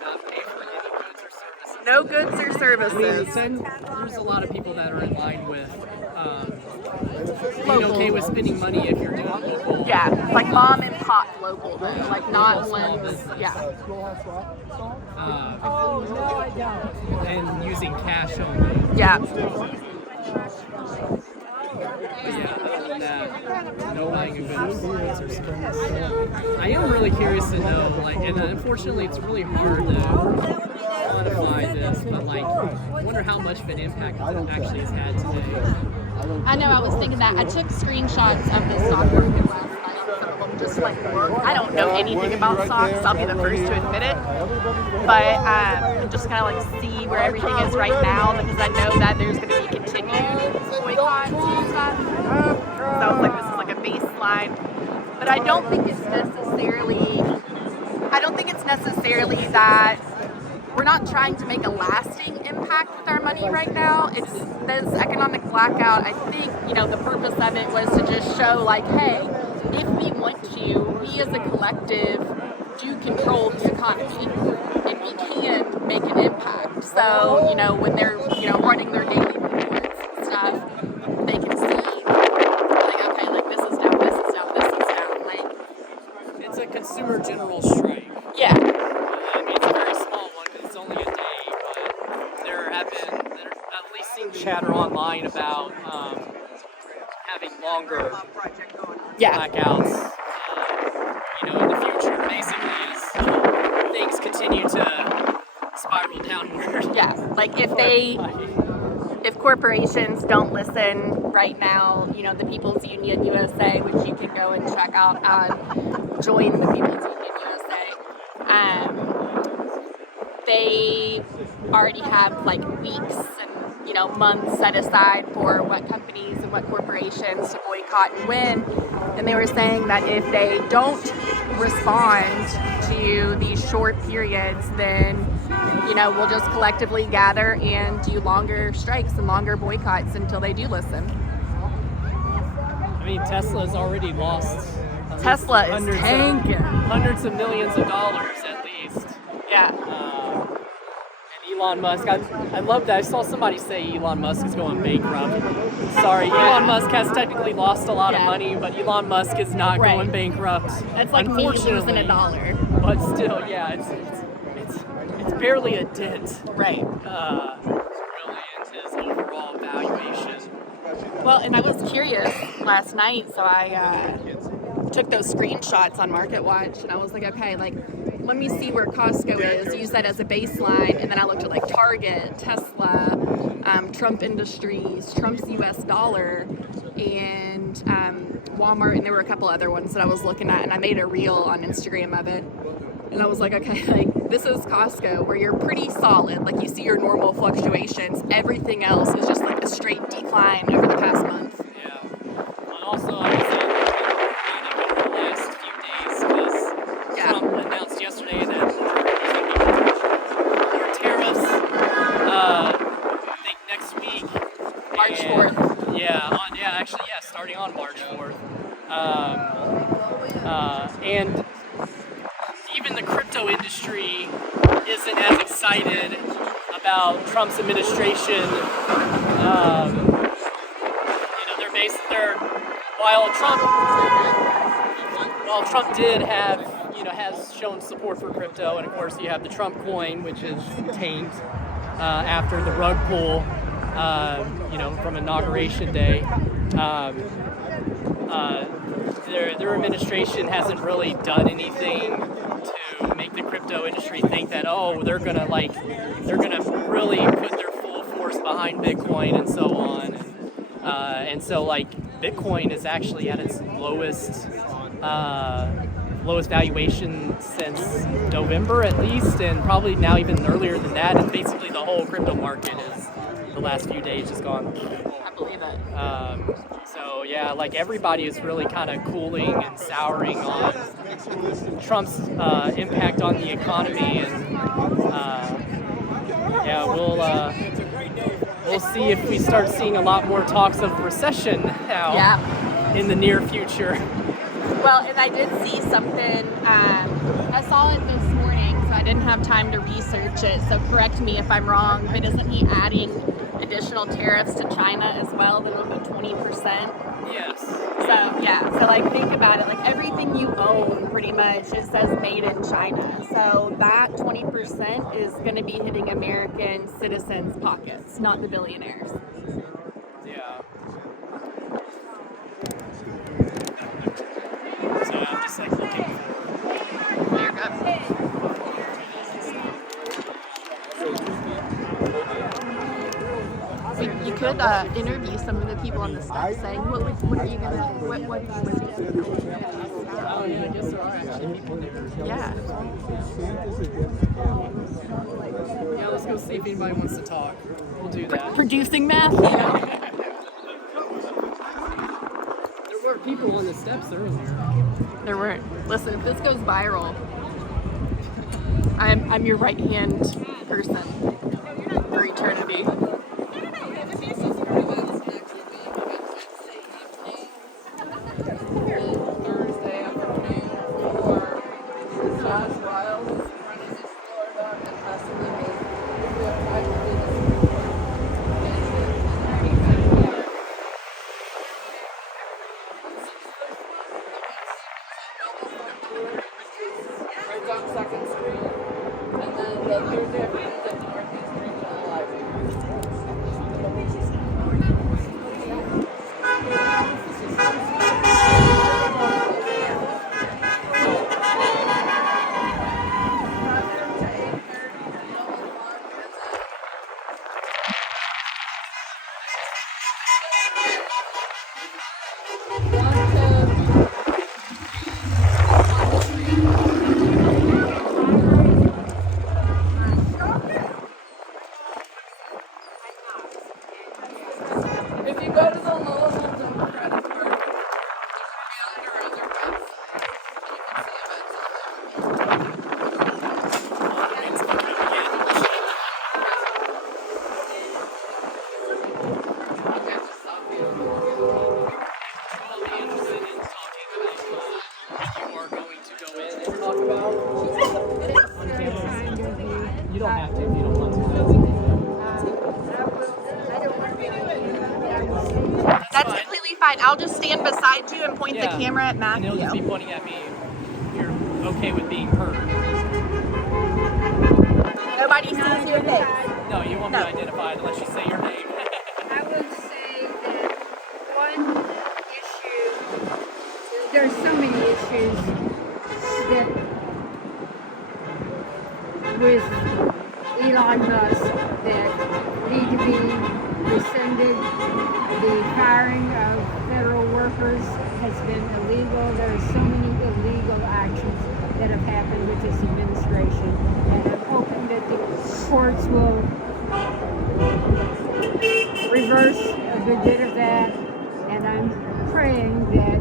not pay for any goods or services. No goods or services. There's a lot of people that are in line with being okay with spending money if you're doing local. Yeah, like mom and pop local, though. Like not Small ones. business. Yeah. And using cash only. Yeah. But yeah, other than that, no buying of goods or services. I am really curious to know, like, and unfortunately it's really hard to quantify this, but like, I wonder how much of an impact it actually has had today. I know, I was thinking that. I took screenshots of the stock market last night. Some of them just like work. I don't know anything about stocks, I'll be the first to admit it. But just kind of like see where everything is right now, because I know that there's going to be continued boycotts and stuff. So it's like this is like a baseline. But I don't think it's necessarily that we're not trying to make a lasting impact with our money right now. It's this economic blackout. I think, the purpose of it was to just show like, hey, if we want to, we as a collective do control the economy and we can make an impact. So, when they're, running their daily reports and stuff, they can see like, okay, like this is down, this is down, this is down. Like, It's a consumer general strike. yeah. I mean, it's a very small one because it's only a day, but there at least seen chatter online about having longer blackouts, in the future, basically, as things continue to spiral downward. Yeah, like if corporations don't listen right now, the People's Union USA, which you can go and check out on Join the People's Union USA, they already have like weeks and months set aside for what companies and what corporations to boycott and when. And they were saying that if they don't respond to these short periods, then we'll just collectively gather and do longer strikes and longer boycotts until they do listen. I mean, Tesla's already lost. Tesla is tanking. Hundreds of millions of dollars at least. Yeah. And Elon Musk, I love that. I saw somebody say Elon Musk is going bankrupt. Sorry, Elon Musk has technically lost a lot of money, but Elon Musk is not going bankrupt. That's like me losing $1. But still, yeah, it's barely a dent. Right. Really into his overall valuation. Well, and I was curious last night, so I took those screenshots on MarketWatch, and I was like, okay, let me see where Costco is, use that as a baseline, and then I looked at Target, Tesla, Trump Industries, Trump's US dollar, and Walmart, and there were a couple other ones that I was looking at, and I made a reel on Instagram of it. And I was like, okay, this is Costco, where you're pretty solid. You see your normal fluctuations. Everything else is just a straight decline over the past month. Yeah. And also, I was over the last few days because Trump announced yesterday that more tariffs, I think next week. March 4th. Yeah, starting on March 4th. And even the crypto industry isn't as excited about Trump's administration. While Trump did have, has shown support for crypto, and of course you have the Trump coin, which is tanked after the rug pull, from Inauguration Day. Their administration hasn't really done anything to make the crypto industry think that they're gonna really put their full force behind Bitcoin and so on, and so Bitcoin is actually at its lowest valuation since November at least, and probably now even earlier than that. And basically the whole crypto market is the last few days just gone. I believe it. So yeah, everybody is really kind of cooling and souring on Trump's impact on the economy, and we'll see if we start seeing a lot more talks of recession now in the near future. Well, and I did see something. I saw it this morning, so I didn't have time to research it. So correct me if I'm wrong, but isn't he adding additional tariffs to China as well, the little bit 20%? Yes. So think about it. Everything you own, pretty much, it says made in China. So that 20% is going to be hitting American citizens' pockets, not the billionaires. Yeah. So I'm just looking for. You're good. You could interview some of the people on the steps, saying, what are you gonna? What do you do? Oh yeah, I guess there are actually people there. Yeah. Yeah, let's go see if anybody wants to talk. We'll do that. Producing math. There were people on the steps earlier. There weren't. Listen, if this goes viral, I'm your right hand person for eternity. win and talk about on camera? You don't have to if you don't want to. That's completely fine. I'll just stand beside you and point the camera at And Matthew. he'll just be pointing at me. You're okay with being heard. Nobody sees your face. No, you won't be identified unless you say your name. I would say that one issue, there's so many issues that with Elon Musk that need to be rescinded. The firing of federal workers has been illegal. There are so many illegal actions that have happened with this administration, and I'm hoping that the courts will reverse a good bit of that, and I'm praying that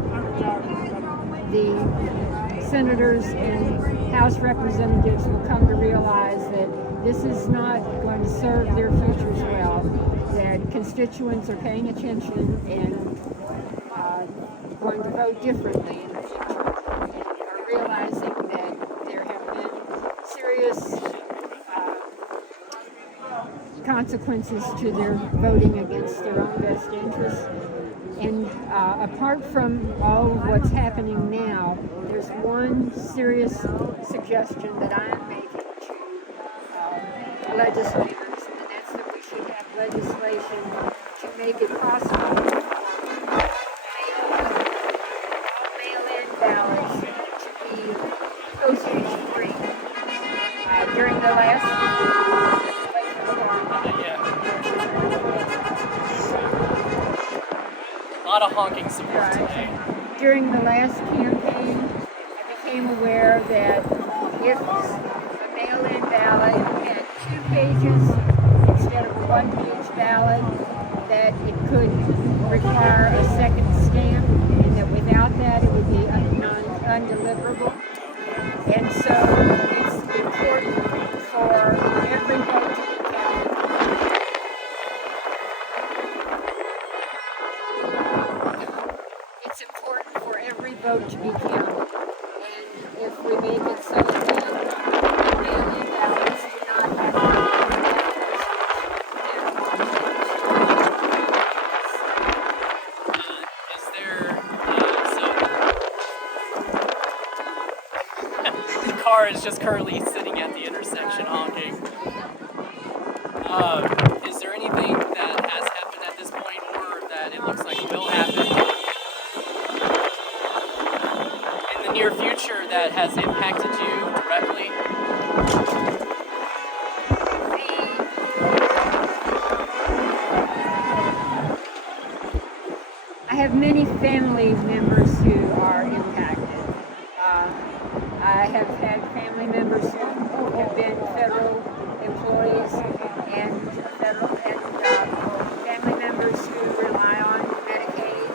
the senators and House representatives will come to realize that this is not going to serve their futures well, that constituents are paying attention and going to vote differently in the future, and are realizing that there have been serious consequences to their voting against their own best interests. And apart from all of what's happening now, there's one serious suggestion that I am making to legislators, and that's that we should have legislation to make it possible for mail-in ballots to be postage-free. During the last A lot of honking support today. During the last campaign, I became aware that if a mail-in ballot had 2 pages instead of a 1-page ballot, that it could require a second stamp, and that without that it would be undeliverable. And so it's important for every vote to be counted. It's important for every vote to be counted. And if we make it so that mail-in ballots do not have to Is there, the car is just currently sitting at the intersection honking. Is there anything that has happened at this point, or that it looks like will happen in the near future that has impacted you directly? I have many family members who are impacted. I have had family members who have been federal employees and family members who rely on Medicaid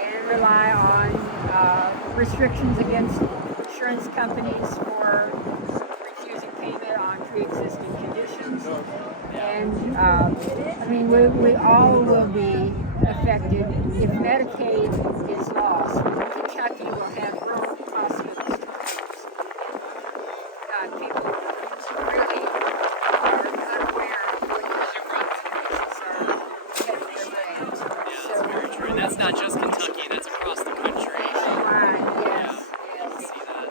and rely on restrictions against insurance companies for refusing payment on pre-existing conditions. And I mean, we all will be affected if Medicaid is lost. Kentucky will have rural hospitals to close. People really are unaware of what those ramifications are heading their way. That's very true. And that's not just Kentucky, that's across the country. Right, yes. I see that.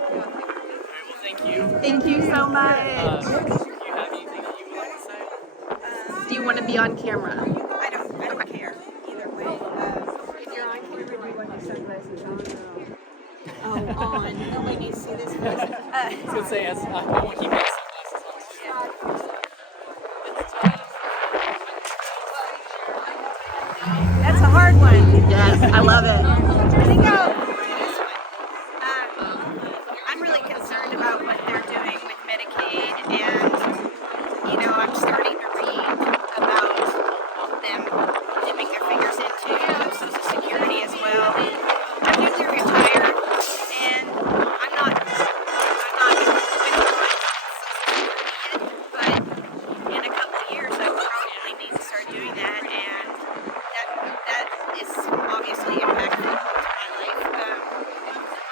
All right, well, thank you. Thank you so much. Do you have anything that you would like to say? Do you want to be on camera? I don't care either way. If you're on camera, do you want your sunglasses on or off? Oh, on. Nobody needs to see this face. I was going to say, I won't keep my sunglasses on. That's a hard one. Yes, I love it. Here we go. This one. I'm really concerned about what they're doing with Medicaid, and I'm starting to read about them dipping their fingers into Social Security as well. I'm newly retired, and I'm not with my Social Security yet, but in a couple of years I probably need to start doing that, and that is obviously impactful to my life.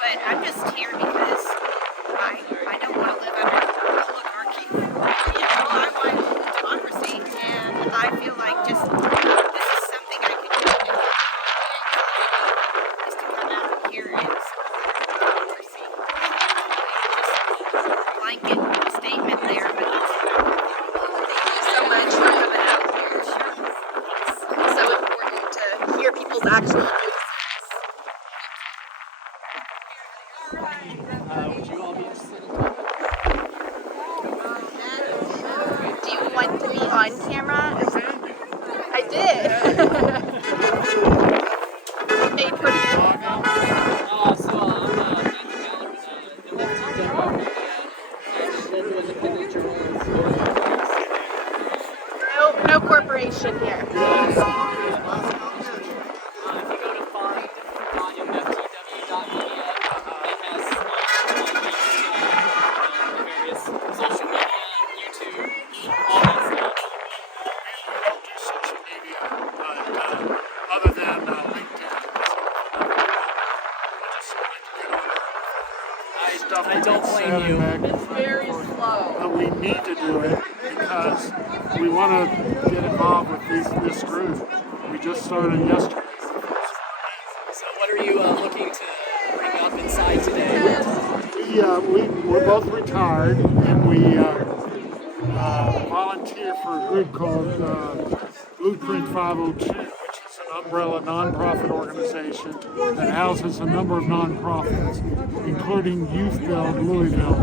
but I'm just here because I don't want to live under oligarchy. You know, I want democracy, and I feel like just this is something I can do. Is to come out here and support democracy. Just a blanket statement there, but that's thank you so much for coming out here. It's so important to hear people's actual voices. Would you all be interested in Do you want to be on camera? I did. Hey, pretty so I'm Matthew Mallard with the Louisville Democratic Party. I'm a local independent journalist. no corporation here. If you go to find.mftw.media, it has various social media, YouTube, all that stuff. We don't do social media, other than LinkedIn. I don't blame you. It's very slow. But we need to do it because we want to get involved with this group. We just started yesterday. So what are you looking to bring up inside today? We're both retired, and we volunteer for a group called Blueprint 502, which is an umbrella nonprofit organization that houses a number of nonprofits, including Youth Build Louisville,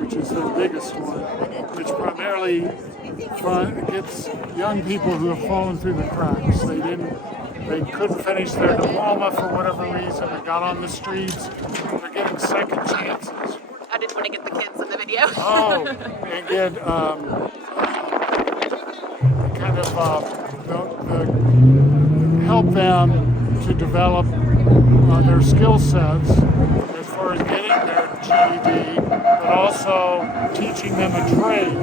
which is their biggest one, which primarily gets young people who have fallen through the cracks. They couldn't finish their diploma for whatever reason. They got on the streets. They're getting second chances. I didn't want to get the kids in the video. And get kind of help them to develop their skill sets as far as getting their GED, but also teaching them a trade.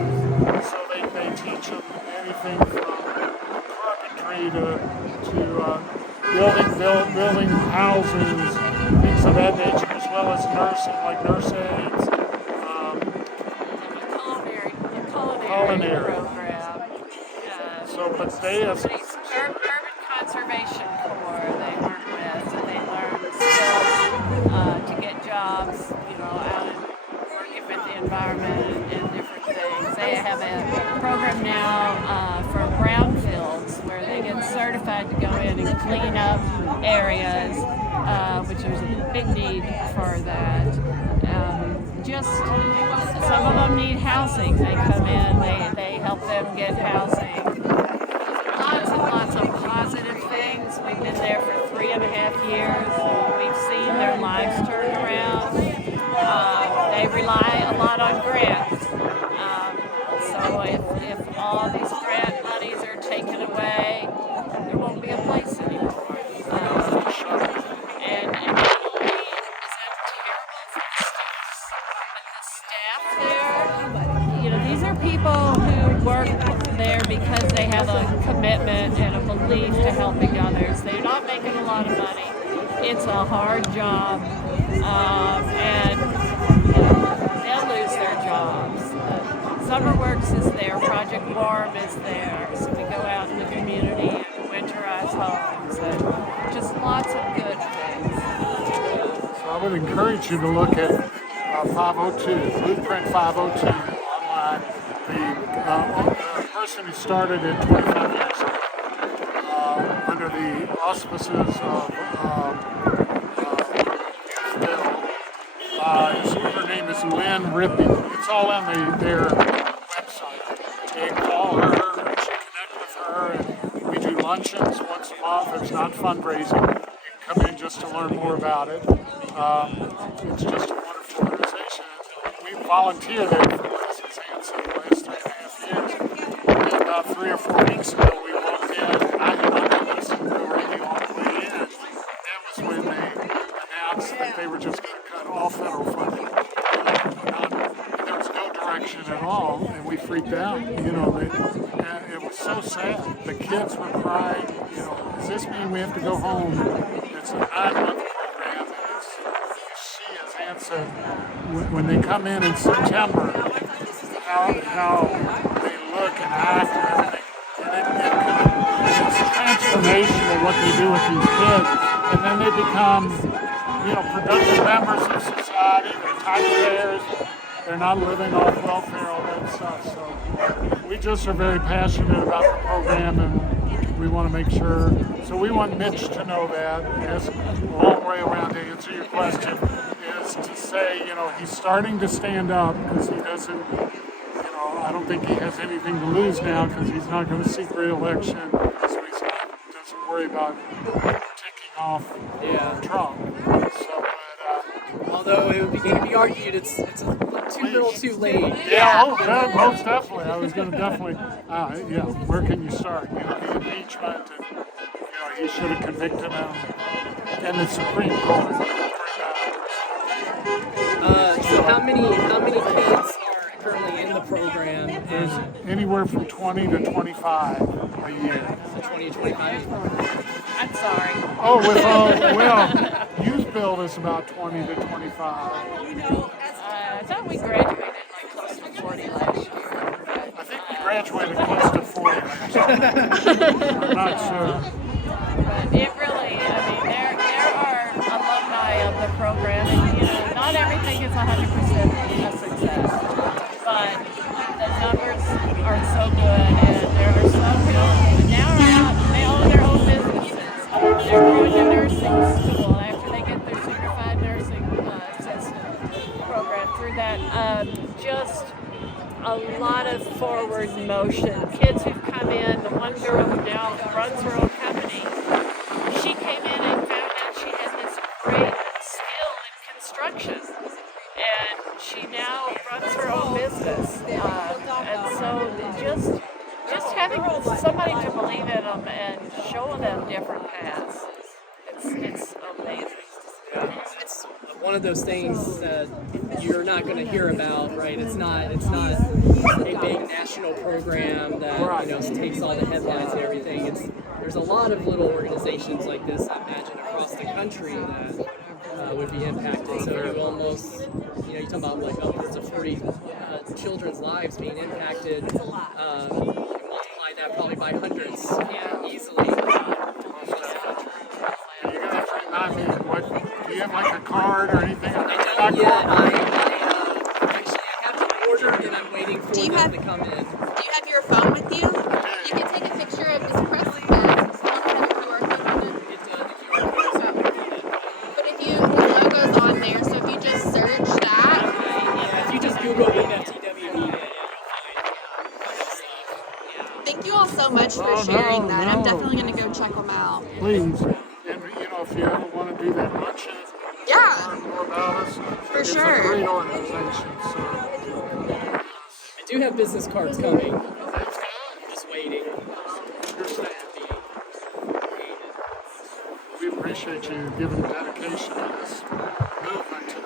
So they teach them anything from carpentry to building houses, things of that nature, as well as nursing, like nurse aides. Culinary program. So, but they have Urban Conservation Corps they work with, and they learn skills to get jobs, out and working with the environment and different things. They have a program now for brownfields where they get certified to go in and clean up areas, which there's a big need for that. Some of them need housing. They come in, they help them get housing. Lots and lots of positive things. We've been there for 3.5 years. We've seen their lives turned around. They rely a lot on grants. So if all these grant monies are taken away, there won't be a place anymore. And not only is that terrible for the students, but the staff there, these are people who work there because they have a commitment and a belief to helping others. They're not making a lot of money. It's a hard job, and they'll lose their jobs. Summer Works is there, Project Warm is there, so we go out in the community and winterize homes, and just lots of good things. So I would encourage you to look at 502, Blueprint 502 online. The person who started it 25 years ago under the auspices of her name is Lynn Rippey. It's all on their website. And call her, or connect with her, and we do luncheons once a month. It's not fundraising. You can come in just to learn more about it. It's just a wonderful organization. We volunteer there for Lizzie's Hanson the last 3.5 years. And about 3 or 4 weeks ago, we walked in, and I had not been listening to the radio on the way in. That was when they announced that they were just going to cut all federal funding. There was no direction at all, and we freaked out. It was so sad. The kids were crying. Does this mean we have to go home? It's a 9-month program, and you see as sense of when they come in September, how they look and act and everything. And it's transformational what they do with these kids. And then they become, productive members of society. They're taxpayers. They're not living off welfare, all that stuff. So we just are very passionate about the program, and we want to make sure. So we want Mitch to know that. As a long way around to answer your question is to say, he's starting to stand up because he doesn't. I don't think he has anything to lose now because he's not going to seek re-election, so he doesn't worry about ticking off Trump. So, although it can be argued it's too little, too late. Yeah, most definitely. I was going to definitely. Where can you start? The impeachment, and he should have convicted him, and the Supreme Court. So how many kids currently in the program? There's anywhere from 20 to 25 a year. So 20 to 25? I'm sorry. Oh, well, youth build is about 20 to 25. I thought we graduated like close to 40 last year. I think we graduated close to 40 last year. I'm not sure. But it really, there are alumni of the program, and not everything is 100% a success. But the numbers are so good, and there are some who now are out, they own their own businesses. They're going to nursing school after they get their certified nursing assistant program through that. Just a lot of forward motion. Kids who've come in, the one girl who now runs her own company, she came in and found out she had this great skill in construction. And she now runs her own business. And so just having somebody to believe in them and show them different paths, it's amazing. It's one of those things that you're not going to hear about, right? It's not a big national program that takes all the headlines and everything. There's a lot of little organizations like this, I imagine, across the country that would be impacted. So you almost, you talk about like upwards of 40 children's lives being impacted. You multiply that probably by hundreds, easily. Do you have like a card or anything? I don't yet. Actually, I have it ordered and I'm waiting for them to come in. Do you have your phone with you? You can take a picture of this press card. But if his logo's on there, so if you just search that. If you just Google MFTW media, Thank you all so much for sharing that. I'm definitely going to go check them out. Please. And if you ever want to do that luncheon, learn more about us. For it's sure. a great organization. So. I do have business cards coming. I'm just waiting. We appreciate you giving dedication to this movement today.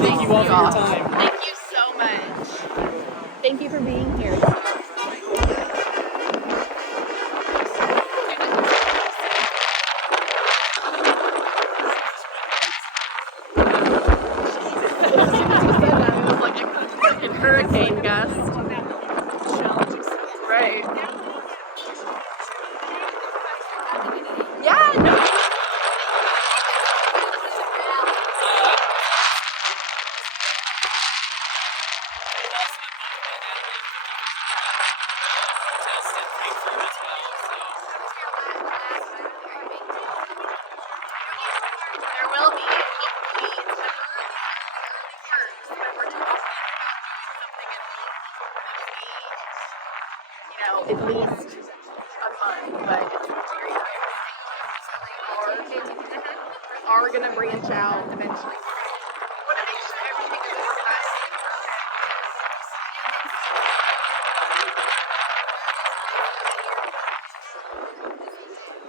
Thank you all for your time. Thank you so much. Thank you for being here. Hurricane gust. Right. Yeah, no. There will be, hopefully, it's the early works, but we're talking about doing something at least a month, but it's very are going to branch out eventually. We want to make sure everything is organized.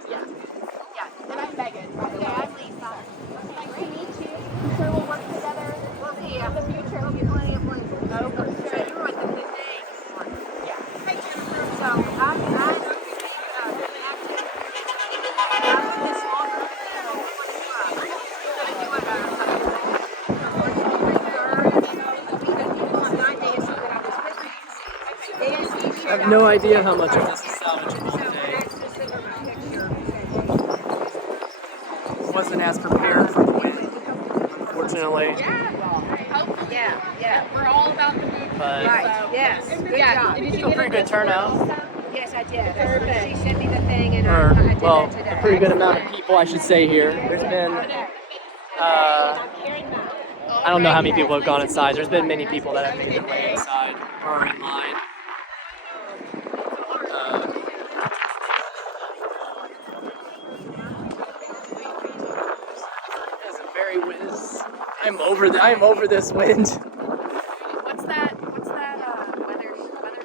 Yeah. And I'm Megan, by the way. I'm Lisa. Nice to meet you. I'm sure we'll work together. We'll see. In the future, there'll be plenty of places. Oh, for sure. You were with them today. Yeah. Hey, Jennifer. So, I'm I have no idea how much of this is salvageable today. Wasn't as prepared for the wind, unfortunately. Yeah. We're all about the movement. But Right. Yes. Good job. Did you get a pretty good turnout? Yes, I did. Perfect. She sent me the thing, and Or, I did well, that today. a pretty good amount of people, I should say, here. There's been, I don't know how many people have gone inside. There's been many people that have made their way inside or in line. It's a very wind. I'm over this wind. What's that weather guy?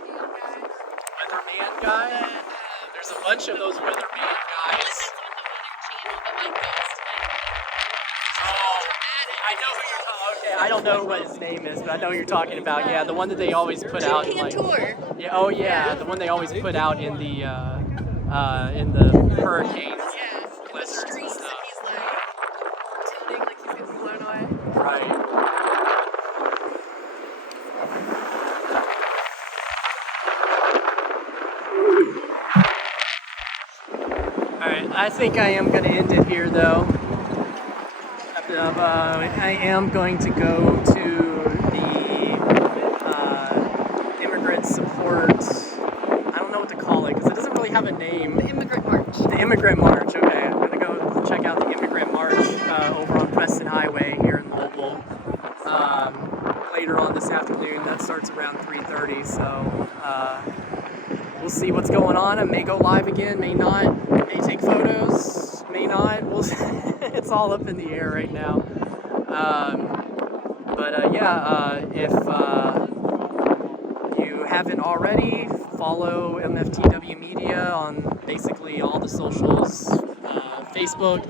Weatherman guy? There's a bunch of those weatherman guys. I know who you're talking. Okay, I don't know what his name is, but I know who you're talking about. Yeah, the one that they always put out. In, like, yeah. Oh yeah, the one they always put out in the hurricanes, blizzards and stuff. Pretending like he's getting blown away. Right. Alright, I think I am going to end it here though. I am going to go to the immigrant support, I don't know what to call it because it doesn't really have a name. The Immigrant March. The Immigrant March, okay. I'm going to go check out the Immigrant March over on Preston Highway here in Louisville. Later on this afternoon, that starts around 3:30, so we'll see what's going on. I may go live again, may not. I may take photos, may not. It's all up in the air right now. If you haven't already, follow MFTW Media on basically all the socials, Facebook,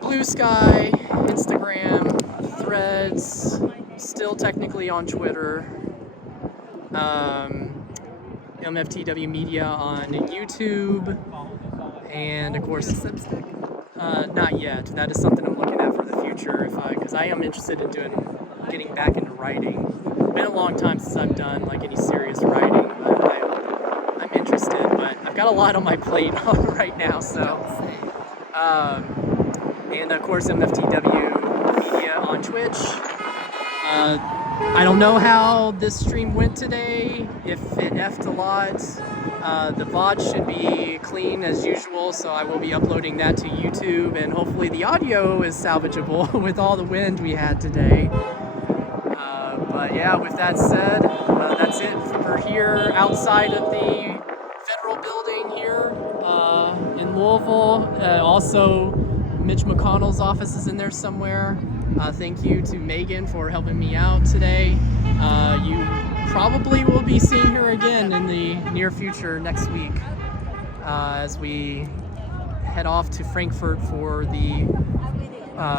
Blue Sky, Instagram, Threads, still technically on Twitter, MFTW Media on YouTube, and of course, not yet. That is something I'm looking at for the future, because I am interested in getting back into writing. It's been a long time since I've done like any serious writing, but I'm interested. But I've got a lot on my plate right now, so. And of course, MFTW Media on Twitch. I don't know how this stream went today, if it effed a lot. The VOD should be clean as usual, so I will be uploading that to YouTube, and hopefully the audio is salvageable with all the wind we had today. But yeah, with that said, that's it for here outside of the federal building here in Louisville. Also, Mitch McConnell's office is in there somewhere. Thank you to Megan for helping me out today. You probably will be seeing her again in the near future next week as we head off to Frankfurt for the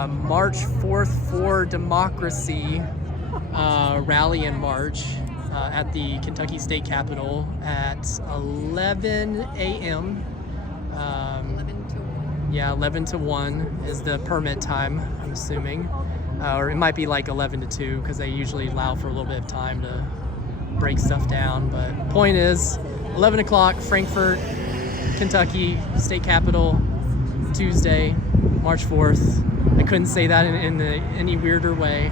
March 4th for Democracy rally and march at the Kentucky State Capitol at 11 a.m. 11 to 1 is the permit time, I'm assuming. Or it might be like 11 to 2 because they usually allow for a little bit of time to break stuff down. But point is, 11 o'clock, Frankfurt, Kentucky, State Capitol, Tuesday, March 4th. I couldn't say that in any weirder way.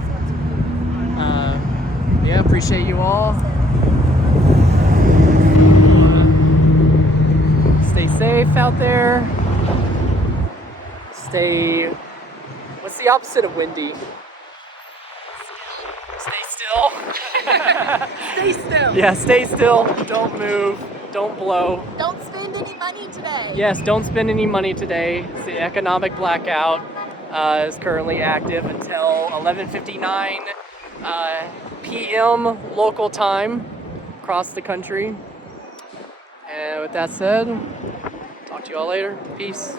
Appreciate you all. Stay safe out there. Stay the opposite of windy? Stay still. Stay still. Yeah, stay still. Don't move. Don't blow. Don't spend any money today. Yes, don't spend any money today. The economic blackout is currently active until 11:59 p.m. local time across the country. And with that said, talk to you all later. Peace.